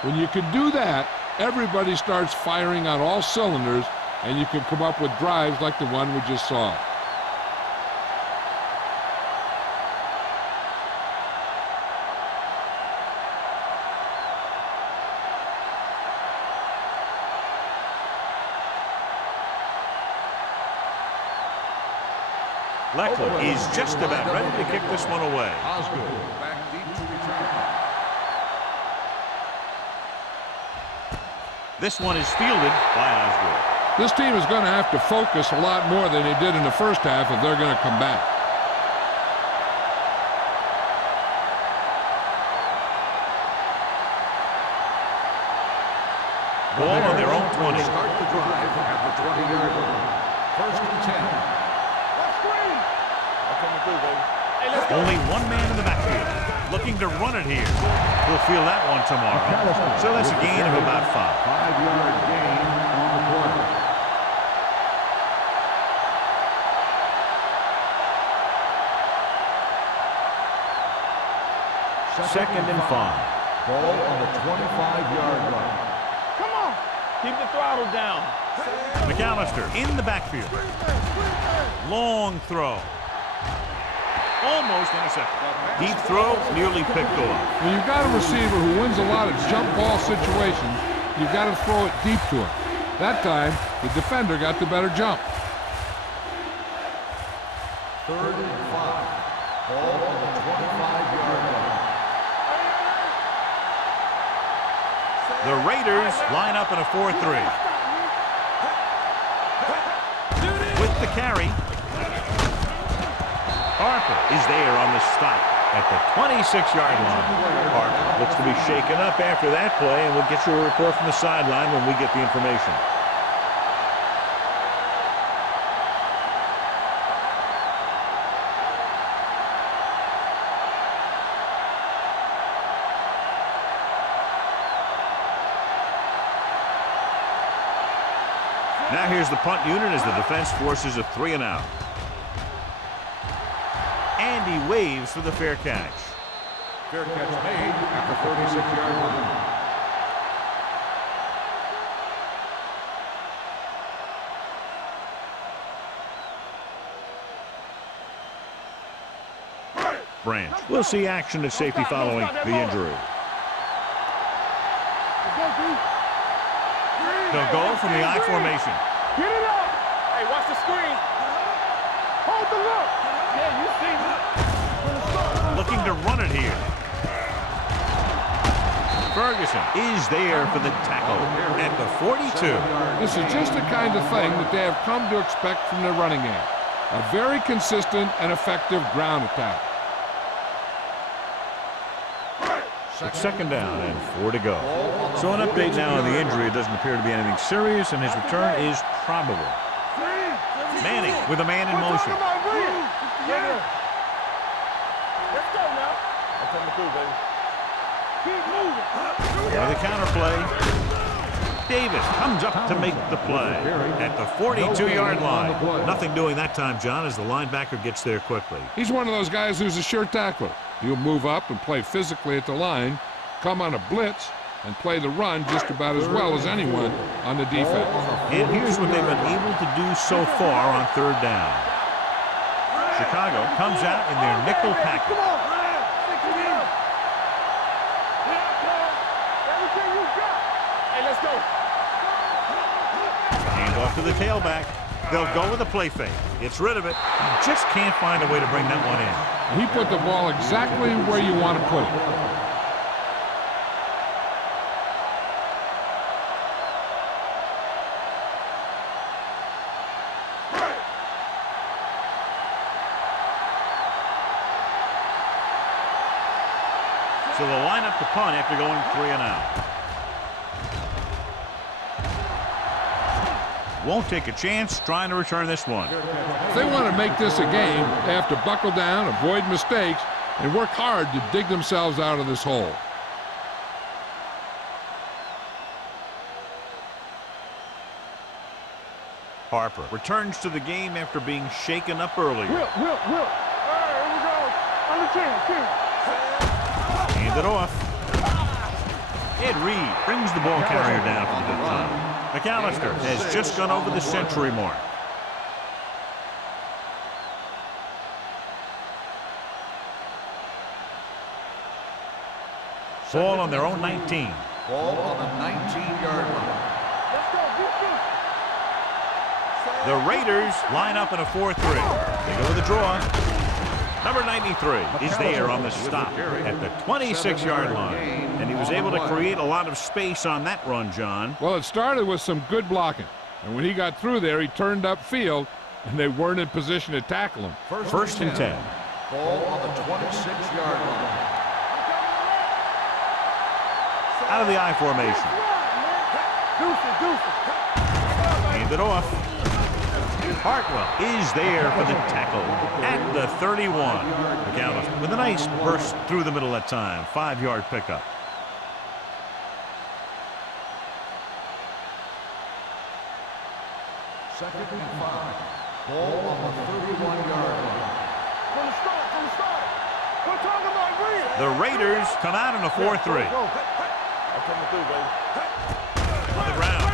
When you can do that, everybody starts firing on all cylinders, and you can come up with drives like the one we just saw. Leckler is just about ready to kick this one away. Osgood back deep to return. This one is fielded by Osgood. This team is going to have to focus a lot more than they did in the first half if they're going to come back. Ball on their own 20. Start the drive at the 20-yard line. First and 10. Only one man in the backfield, looking to run it here. We'll feel that one tomorrow. So that's a gain of about 5. 5-yard gain on the play. Second and 5. Ball on the 25-yard line. Come on. Keep the throttle down. McAllister in the backfield. Long throw. Almost intercepted. Deep throw, nearly picked off. When you've got a receiver who wins a lot of jump ball situations, you've got to throw it deep to him. That time, the defender got the better jump. Third and 5. Ball on the 25-yard line. The Raiders line up in a 4-3. With the carry, Harper is there on the stop at the 26-yard line. Harper looks to be shaken up after that play, and we'll get you a report from the sideline when we get the information. Now here's the punt unit as the defense forces a 3-and-out. And he waves for the fair catch. Fair catch made at the 36-yard line. Branch will see action at safety following the injury. They'll go from the I formation. Get it up. Hey, watch the screen. Hold the look. Yeah, you see me. Looking to run it here. Ferguson is there for the tackle at the 42. This is just the kind of thing that they have come to expect from their running game. A very consistent and effective ground attack. It's second down and 4 to go. So an update now on the injury. It doesn't appear to be anything serious, and his return is probable. Manning with a man in motion. Let's go now. I'm coming through, baby. Keep moving. For the counter play, Davis comes up to make the play at the 42-yard line. Nothing doing that time, John, as the linebacker gets there quickly. He's one of those guys who's a sure tackler. He'll move up and play physically at the line, come on a blitz, and play the run just about as well as anyone on the defense. And here's what they've been able to do so far on third down. Chicago comes out in their nickel package. Come on. Everything you got. Hey, let's go. Hand off to the tailback. They'll go with a play fake. Gets rid of it. He just can't find a way to bring that one in. He put the ball exactly where you want to put it. So they'll line up the punt after going 3-and-out. Won't take a chance trying to return this one. If they want to make this a game, they have to buckle down, avoid mistakes, and work hard to dig themselves out of this hole. Harper returns to the game after being shaken up earlier. Whip. All right, here we go. Under 10. Hand it off. Ed Reed brings the ball carrier down for the good time. McAllister has just gone over the century mark. Ball on their own 19. Ball on the 19-yard line. Let's go. The Raiders line up in a 4-3. They go with the draw. Number 93 is there on the stop at the 26-yard line. And he was able to create a lot of space on that run, John. Well, it started with some good blocking. And when he got through there, he turned upfield, and they weren't in position to tackle him. First and 10. Ball on the 26-yard line. Out of the I formation. Hand it off. Hartwell is there for the tackle at the 31. McAllister with a nice burst through the middle that time. 5-yard pickup. Second and 5. Ball on the 31-yard line. From the start. We're talking about Reed. The Raiders come out in a 4-3. I'm coming through, baby. On the ground.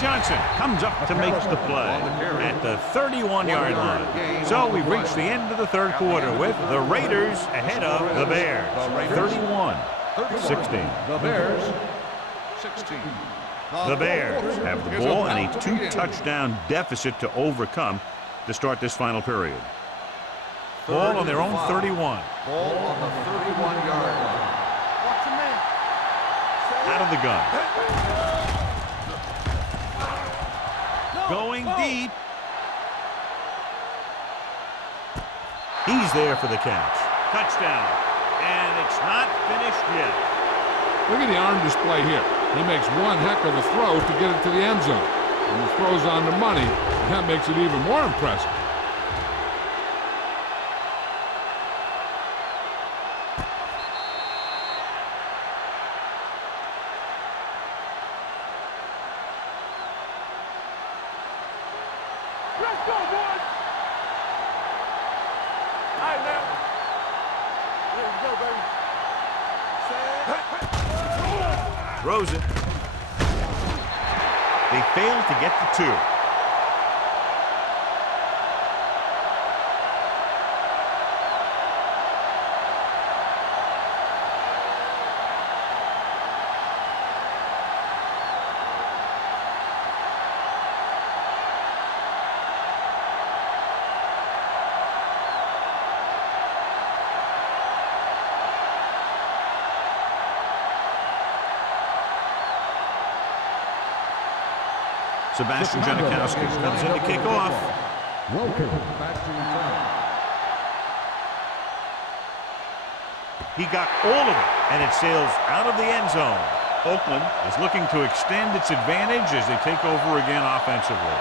Johnson comes up to make the play at the 31-yard line. So we've reached the end of the third quarter with the Raiders ahead of the Bears. 31-16. The Bears, 16. The Bears have the ball and a 2-touchdown deficit to overcome to start this final period. Ball on their own 31. Ball on the 31-yard line. Watch your man. Out of the gun. Going deep. He's there for the catch. Touchdown. And it's not finished yet. Look at the arm display here. He makes one heck of a throw to get it to the end zone. And the throw's on the money, and that makes it even more impressive. Let's go, boys. All right, now. Let's go, baby. Throws it. They fail to get the 2. Sebastian Janikowski comes in to kick off. Welcome back to return. He got all of it, and it sails out of the end zone. Oakland is looking to extend its advantage as they take over again offensively.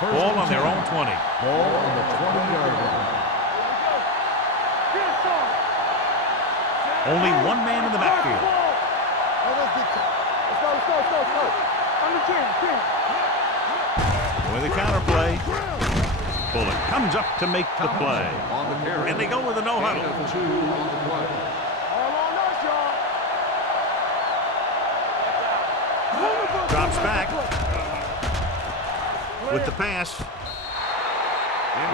Ball on their own 20. Ball on the 20-yard line. Only one man in the backfield. Let's go. Under 10. With a counter play. Bullock comes up to make the play. On the carry. And they go with a no huddle. 2 on the play. All on us, y'all. Drops back with the pass.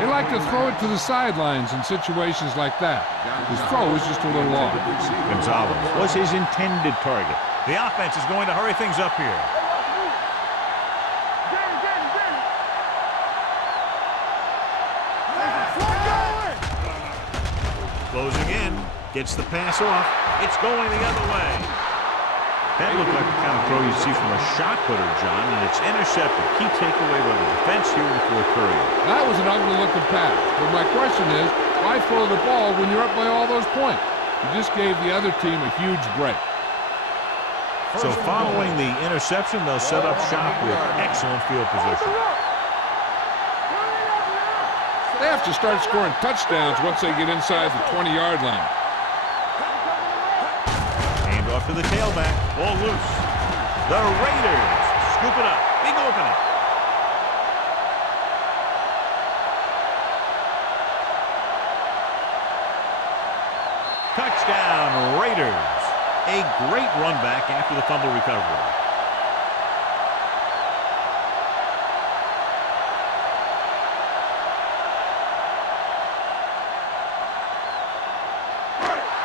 They like to throw it to the sidelines in situations like that. His throw is just a little off. Gonzalez was his intended target. The offense is going to hurry things up here. Closing in, gets the pass off. It's going the other way. That looked like the kind of throw you see from a shot putter, John, and it's intercepted. Key takeaway by the defense here in the fourth period. That was an ugly-looking pass. But my question is, why throw the ball when you're up by all those points? You just gave the other team a huge break. So following the interception, they'll set up shop with excellent field position. They have to start scoring touchdowns once they get inside the 20-yard line. Hand off to the tailback. Ball loose. The Raiders scoop it up. Big opening. Touchdown, Raiders. A great run back after the fumble recovery.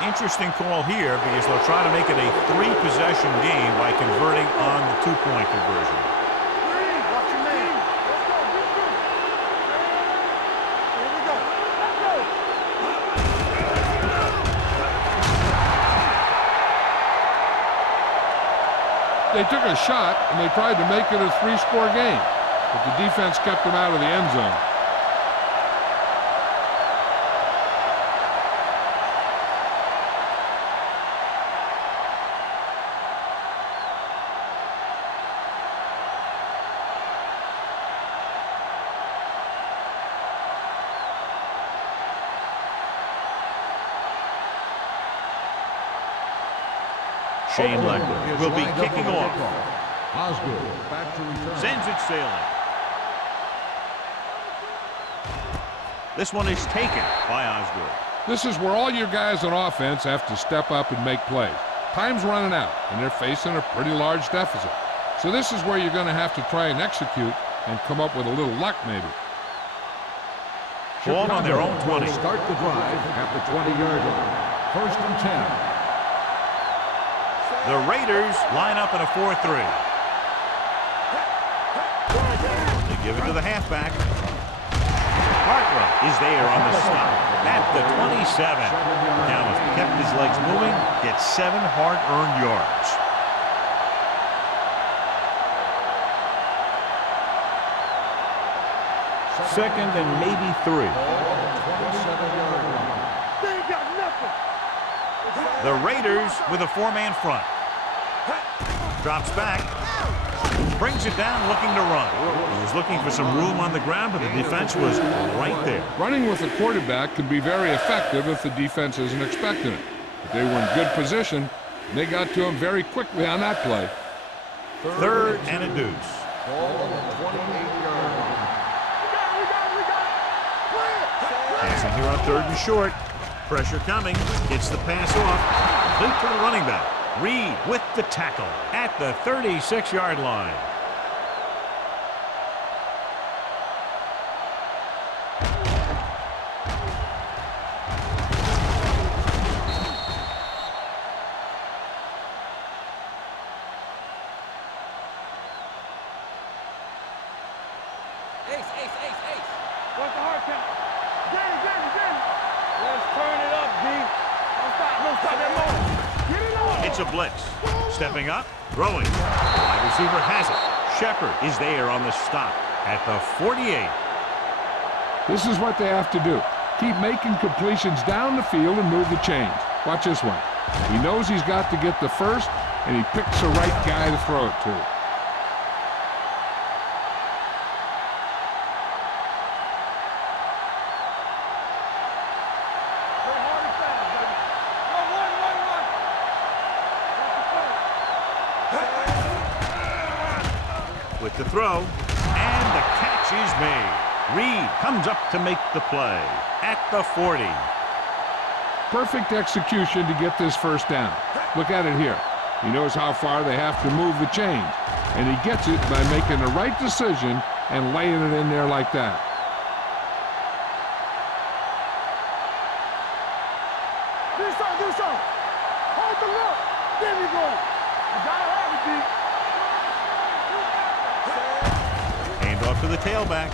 Interesting call here because they'll try to make it a 3-possession game by converting on the 2-point conversion. Watch your man. Let's go. Here we go. Let's go. They took a shot, and they tried to make it a 3-score game, but the defense kept them out of the end zone. Shane Leckler will be kicking off. Osgood back to return. Sends it sailing. This one is taken by Osgood. This is where all your guys on offense have to step up and make plays. Time's running out, and they're facing a pretty large deficit. So this is where you're going to have to try and execute and come up with a little luck maybe. Ball on their own 20. Start the drive at the 20-yard line. 1st and 10. The Raiders line up in a 4-3. They give it to the halfback. Hartwell is there on the stop at the 27. Now has kept his legs moving, gets 7 hard-earned yards. Second and maybe 3. They ain't got nothing. The Raiders with a 4-man front. Drops back. Brings it down looking to run. He was looking for some room on the ground, but the defense was right there. Running with a quarterback can be very effective if the defense isn't expecting it. But they were in good position, and they got to him very quickly on that play. 3rd and a deuce. Passing here on 3rd and short. Pressure coming. Gets the pass off. Complete to the running back. Reed with the tackle at the 36-yard line. What's the hard count? Danny. Let's turn it up, D. Don't stop that moment. Get it on. It's a blitz. Stepping up, throwing. Wide receiver has it. Shepard is there on the stop at the 48. This is what they have to do. Keep making completions down the field and move the chains. Watch this one. He knows he's got to get the first, and he picks the right guy to throw it to. With the throw, and the catch is made. Reed comes up to make the play at the 40. Perfect execution to get this first down. Look at it here. He knows how far they have to move the chains, and he gets it by making the right decision and laying it in there like that. Do something. Hold the look. There we go. You gotta have it, D. Off to the tailback.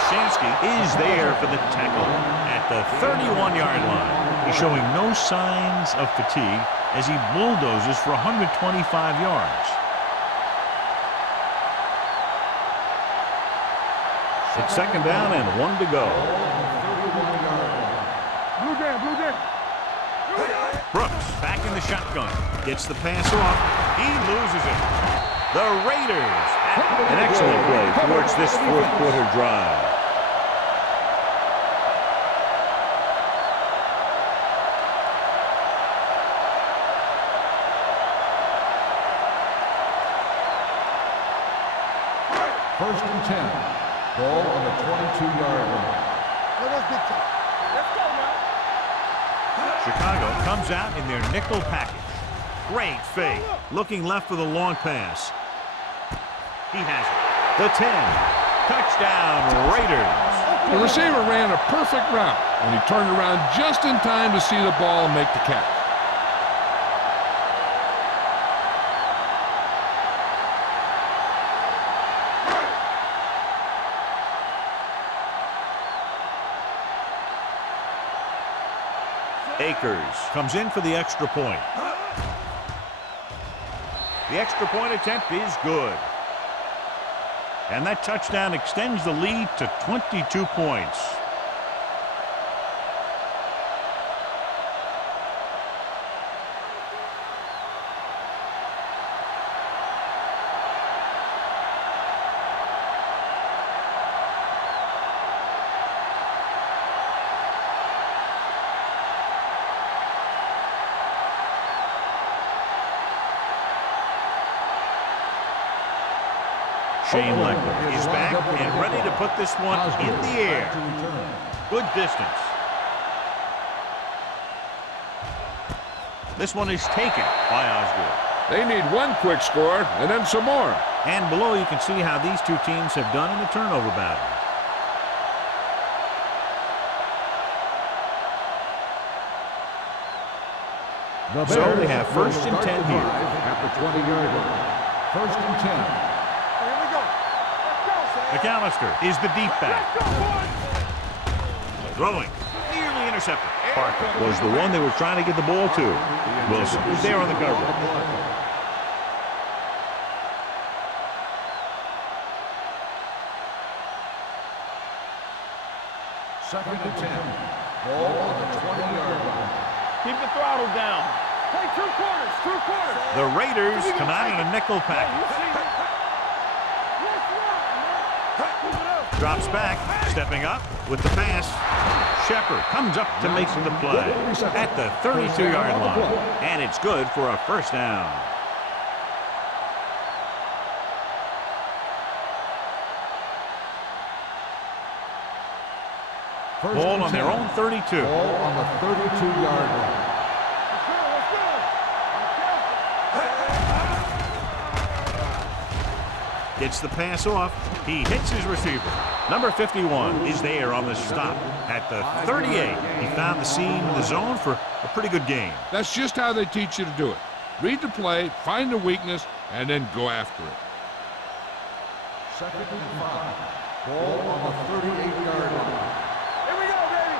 Olshansky is there for the tackle at the 31-yard line. He's showing no signs of fatigue as he bulldozes for 125 yards. It's 2nd down and 1 to go. Blue down. Brooks back in the shotgun. Gets the pass off. He loses it. The Raiders, an excellent play towards this 4th quarter drive. First and 10. Ball on the 22-yard line. Let's go now. Chicago comes out in their nickel package. Great fake. Looking left for the long pass. He has it. The 10. Touchdown, Raiders. The receiver ran a perfect route, and he turned around just in time to see the ball and make the catch. Akers comes in for the extra point. The extra point attempt is good. And that touchdown extends the lead to 22 points. Shane Leckler is back and ready to put this one in the air. Good distance. This one is taken by Osgood. They need one quick score and then some more. And below you can see how these two teams have done in the turnover battle. So they have first and 10 here. At the 20-yard line. First and 10. McAllister is the deep back. Throwing. Nearly intercepted. Parker was the one they were trying to get the ball to. Wilson is there on the coverage. Second and 10. Ball on the 20-yard line. Keep the throttle down. Play two quarters. The Raiders come out in a nickel package. Drops back, stepping up with the pass. Shepard comes up to make the play at the 32-yard line. And it's good for a first down. Ball on their own 32. Ball on the 32-yard line. Gets the pass off. He hits his receiver. Number 51 is there on the stop. At the 38, he found the seam in the zone for a pretty good gain. That's just how they teach you to do it. Read the play, find the weakness, and then go after it. Second and 5. Ball on the 38-yard line. Here we go, baby.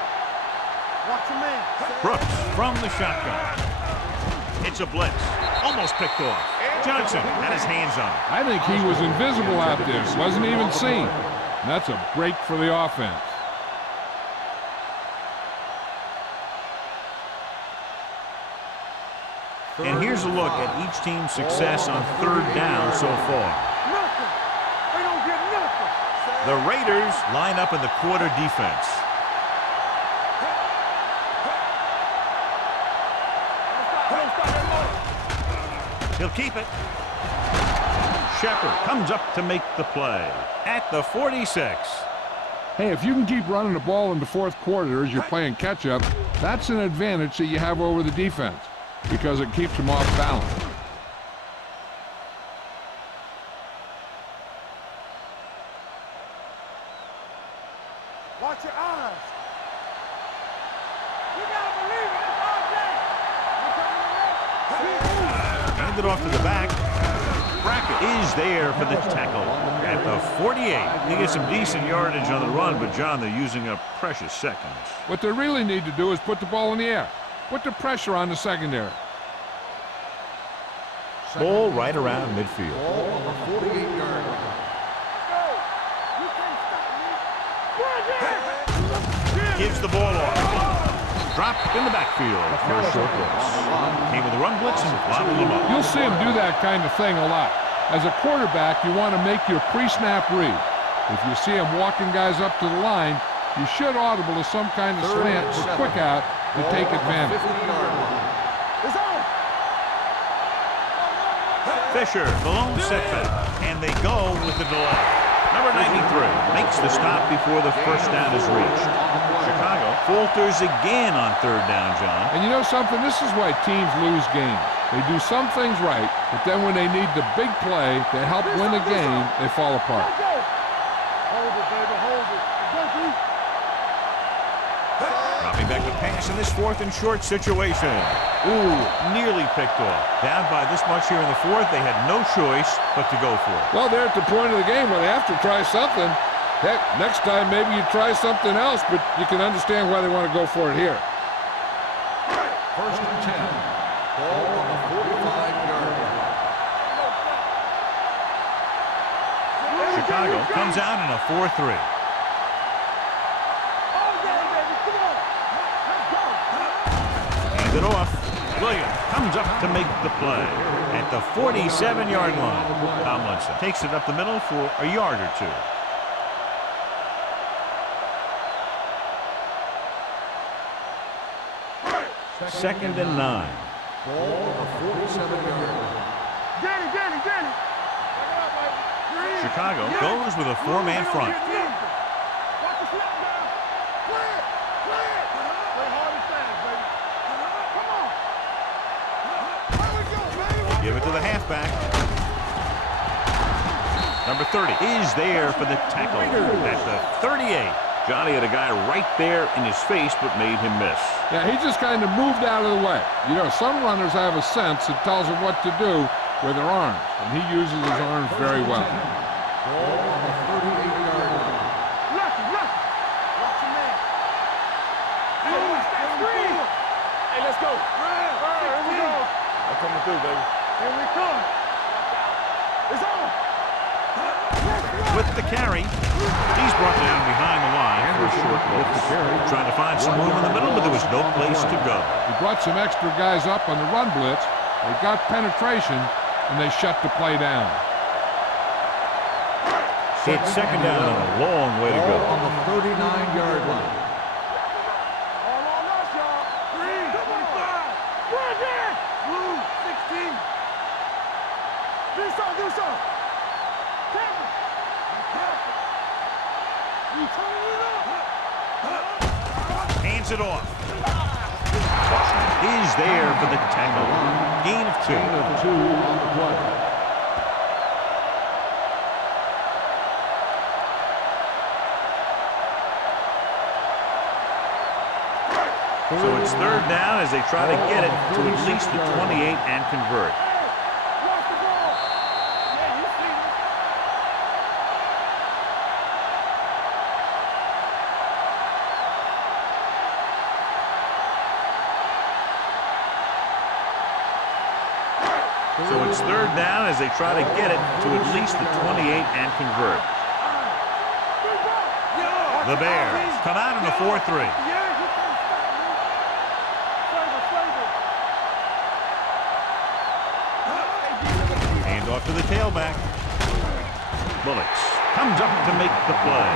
Watch your man. Brooks from the shotgun. It's a blitz. Almost picked off. Johnson had his hands on it. I think he was invisible out there. Wasn't even seen. And that's a break for the offense. And here's a look at each team's success on third down so far. Nothing. They don't get nothing. The Raiders line up in the quarter defense. He'll keep it. Shepard comes up to make the play at the 46. Hey, if you can keep running the ball in the fourth quarter as you're playing catch-up, that's an advantage that you have over the defense because it keeps them off balance. Watch your eyes. You gotta believe it. It's all day. Handed off to the back. Brackett is there for the tackle at the 48. He gets some decent yardage on the run, but, John, they're using up precious seconds. What they really need to do is put the ball in the air. Put the pressure on the secondary. Ball right around midfield. Ball on the 48-yard line. You can't stop me. Gives the ball off. Dropped in the backfield for a short loss. Came with a run blitz and bottled him up. You'll see him do that kind of thing a lot. As a quarterback, you want to make your pre-snap read. If you see him walking guys up to the line, you should audible to some kind of slant or quick out to take advantage. It's on. Fisher, the lone setback, and they go with the delay. Number 93 makes the stop before the first down is reached. Chicago falters again on third down, John. And you know something? This is why teams lose games. They do some things right, but then when they need the big play to help win a game, they fall apart. Hold it, baby, hold it. Go, Pete. Dropping back to pass in this 4th and short situation. Ooh, nearly picked off. Down by this much here in the 4th, they had no choice but to go for it. Well, they're at the point of the game where they have to try something. Heck, next time maybe you try something else, but you can understand why they want to go for it here. First and 10. Ball on the 45-yard line. Chicago comes out in a 4-3. Hand it off. Williams comes up to make the play at the 47-yard line. Tomlinson takes it up the middle for a yard or two. Second and 9. Ball on the 47-yard line. Get it, get it, get it. Chicago goes with a 4-man front. Watch the snap down. Clear, clear. Play hard and fast, baby. Come on. Here we go, baby. Give it to the halfback. Number 30 is there for the tackle at the 38. Johnny had a guy right there in his face, but made him miss. Yeah, he just kind of moved out of the way. You know, some runners have a sense that tells them what to do with their arms, and he uses his arms very well. Ball on the 38-yard line. Lucky, lucky. Watch your man. Hey, watch that screen. Hey, let's go. Here we go. I'm coming through, baby. Here we come. It's on. With the carry, he's brought down behind the line for a short loss. Trying to find some room in the middle, but there was no place to go. He brought some extra guys up on the run blitz. They got penetration, and they shut the play down. It's second down and a long way to go. Ball on the 39-yard line. All on us, y'all. 3, 25. Bridge in. Blue, 16. Do something, do something. Careful. You turning it up. Hands it off. Is there for the tackle. Gain of 2. Gain of 2 on the play. So it's third down as they try to get it to at least the 28 and convert. Watch the ball. Yeah, you see it. So it's third down as they try to get it to at least the 28 and convert. The Bears come out in a 4-3. Yeah, you can't stop me. Flavor, flavor. Hand off to the tailback. Bullets comes up to make the play.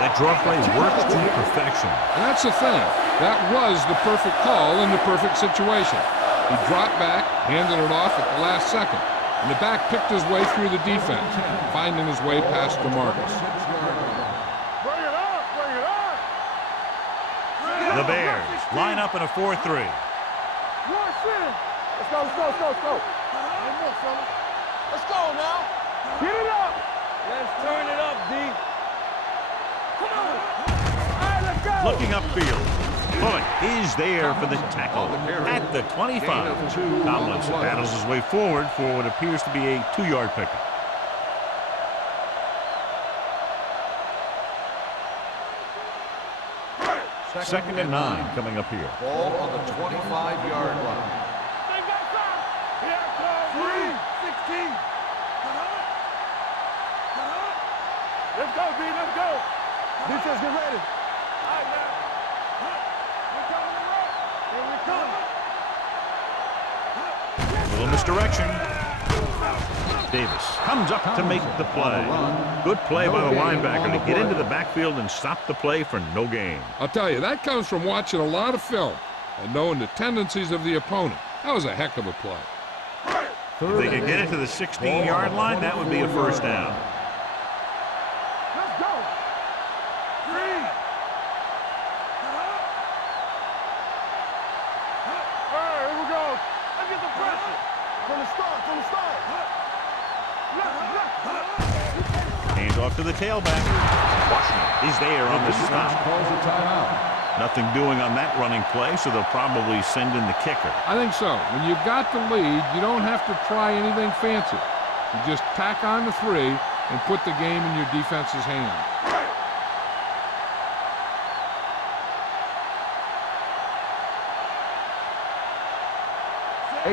That draw play works to perfection. And that's the thing. That was the perfect call in the perfect situation. He dropped back, handed it off at the last second, and the back picked his way through the defense, finding his way past DeMarcus. Bring it up, bring it up. The Bears line up in a 4-3. Watch it. Let's go, let's go, let's go, let's go. One more, fella. Let's go now. Get it up. Let's turn it up, D. Come on. All right, let's go. Looking upfield. Bullock is there for the tackle at the 25. Tomlinson battles his way forward for what appears to be a 2-yard pickup. Second and 9 coming up here. Ball on the 25-yard line. They got some. Here it comes. 3, 16. Let's go, B. Let's go. Defense, get ready. All right, now. We're coming to rock. Here we come. A little misdirection. Davis comes up to make the play. Good play by the linebacker to get into the backfield and stop the play for no gain. I'll tell you, that comes from watching a lot of film and knowing the tendencies of the opponent. That was a heck of a play. If they could get it to the 16-yard line, that would be a first down. Hands off to the tailback. Washington is there on the stop. Calls a timeout. Nothing doing on that running play, so they'll probably send in the kicker. I think so. When you've got the lead, you don't have to try anything fancy. You just tack on the 3 and put the game in your defense's hands.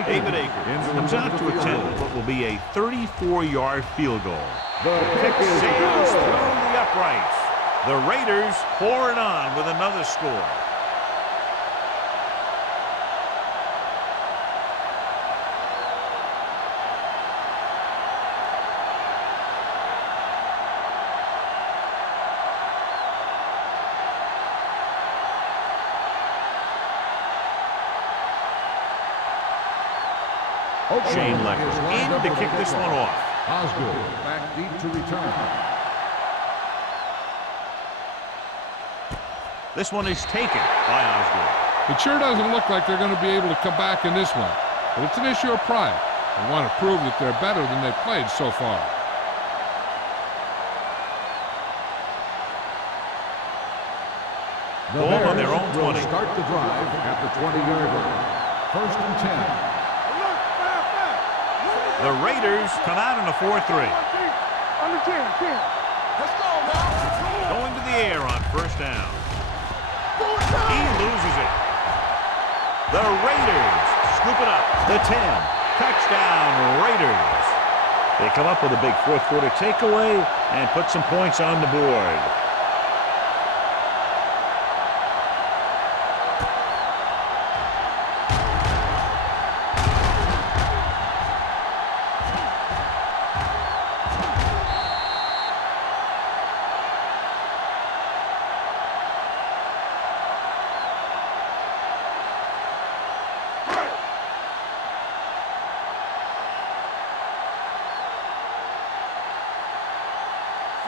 David Akers comes out to attempt what will be a 34-yard field goal. The kick is Sails through good. the uprights. The Raiders pour it on with another score. Shane Lecker in to kick this one off. Osgood back deep to return. This one is taken by Osgood. It sure doesn't look like they're going to be able to come back in this one, but it's an issue of pride. They want to prove that they're better than they've played so far. The Ball on their Bears own will 20. start the drive at the 20-yard line. First and 10. The Raiders come out in a 4-3. Under 10. Let's go, man. Going to the air on first down. He loses it. The Raiders scoop it up. The 10. Touchdown, Raiders. They come up with a big fourth-quarter takeaway and put some points on the board.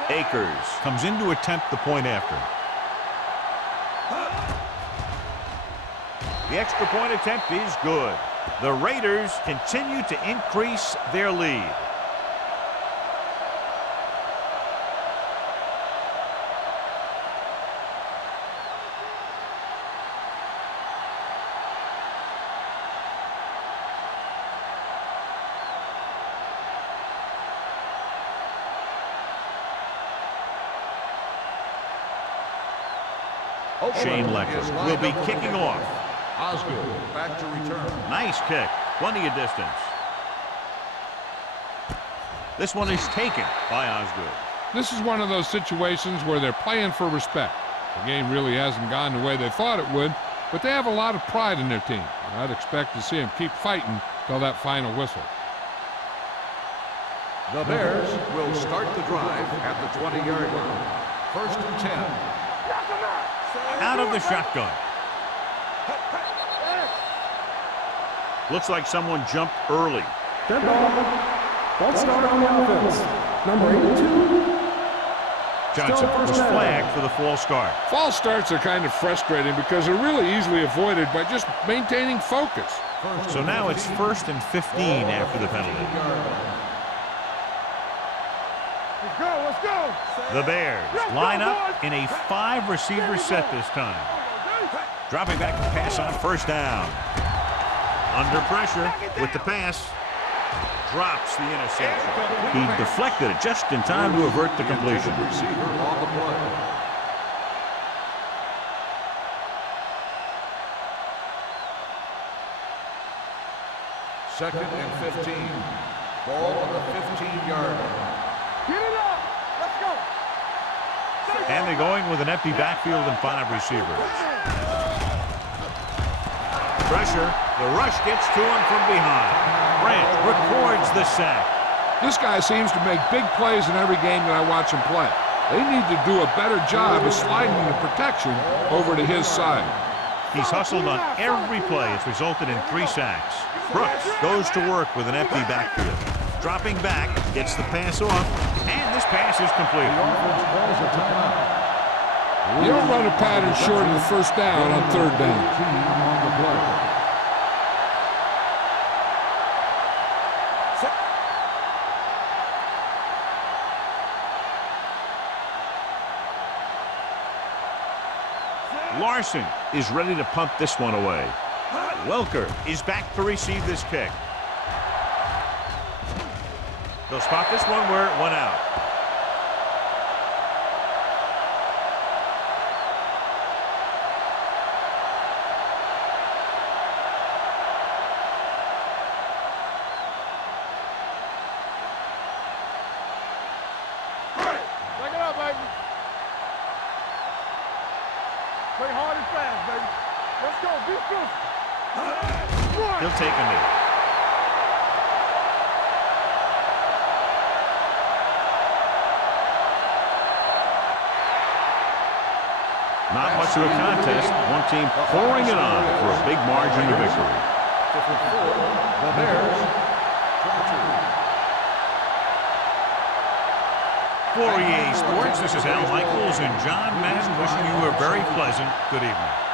Akers comes in to attempt the point after. The extra point attempt is good. The Raiders continue to increase their lead. Shane Lecker will be kicking off. Osgood back to return. Nice kick. Plenty of distance. This one is taken by Osgood. This is one of those situations where they're playing for respect. The game really hasn't gone the way they thought it would, but they have a lot of pride in their team. And I'd expect to see them keep fighting till that final whistle. The Bears will start the drive at the 20-yard line. First and 10. Out of the shotgun. Looks like someone jumped early. Dead ball. False start on the offense. Number 82. Johnson was flagged for the false start. False starts are kind of frustrating because they're really easily avoided by just maintaining focus. So now it's 1st and 15 after the penalty. Let's go. The Bears line up in a 5-receiver set this time. Dropping back to pass on first down. Under pressure with the pass. Drops the interception. He deflected it just in time to avert the completion. Receiver on the play. Second and 15. Ball on the 15-yard line. Get it up. Let's go. And they're going with an empty backfield and 5 receivers. Pressure. The rush gets to him from behind. Branch records the sack. This guy seems to make big plays in every game that I watch him play. They need to do a better job of sliding the protection over to his side. He's hustled on every play. It's resulted in 3 sacks. Brooks goes to work with an empty backfield. Dropping back, gets the pass off, and this pass is completed. The offense calls a timeout. You don't run a pattern short of the first down on third down. Team on the play. Larson is ready to punt this one away. Welker is back to receive this kick. They'll spot this one where it went out. Take it up, baby. Play hard and fast, baby. Let's go. Be He'll take a knee. Not much of a contest. One team pouring it on for a big margin of victory. The Bears. For EA Sports, this is Al Michaels and John Madden wishing you a very pleasant good evening.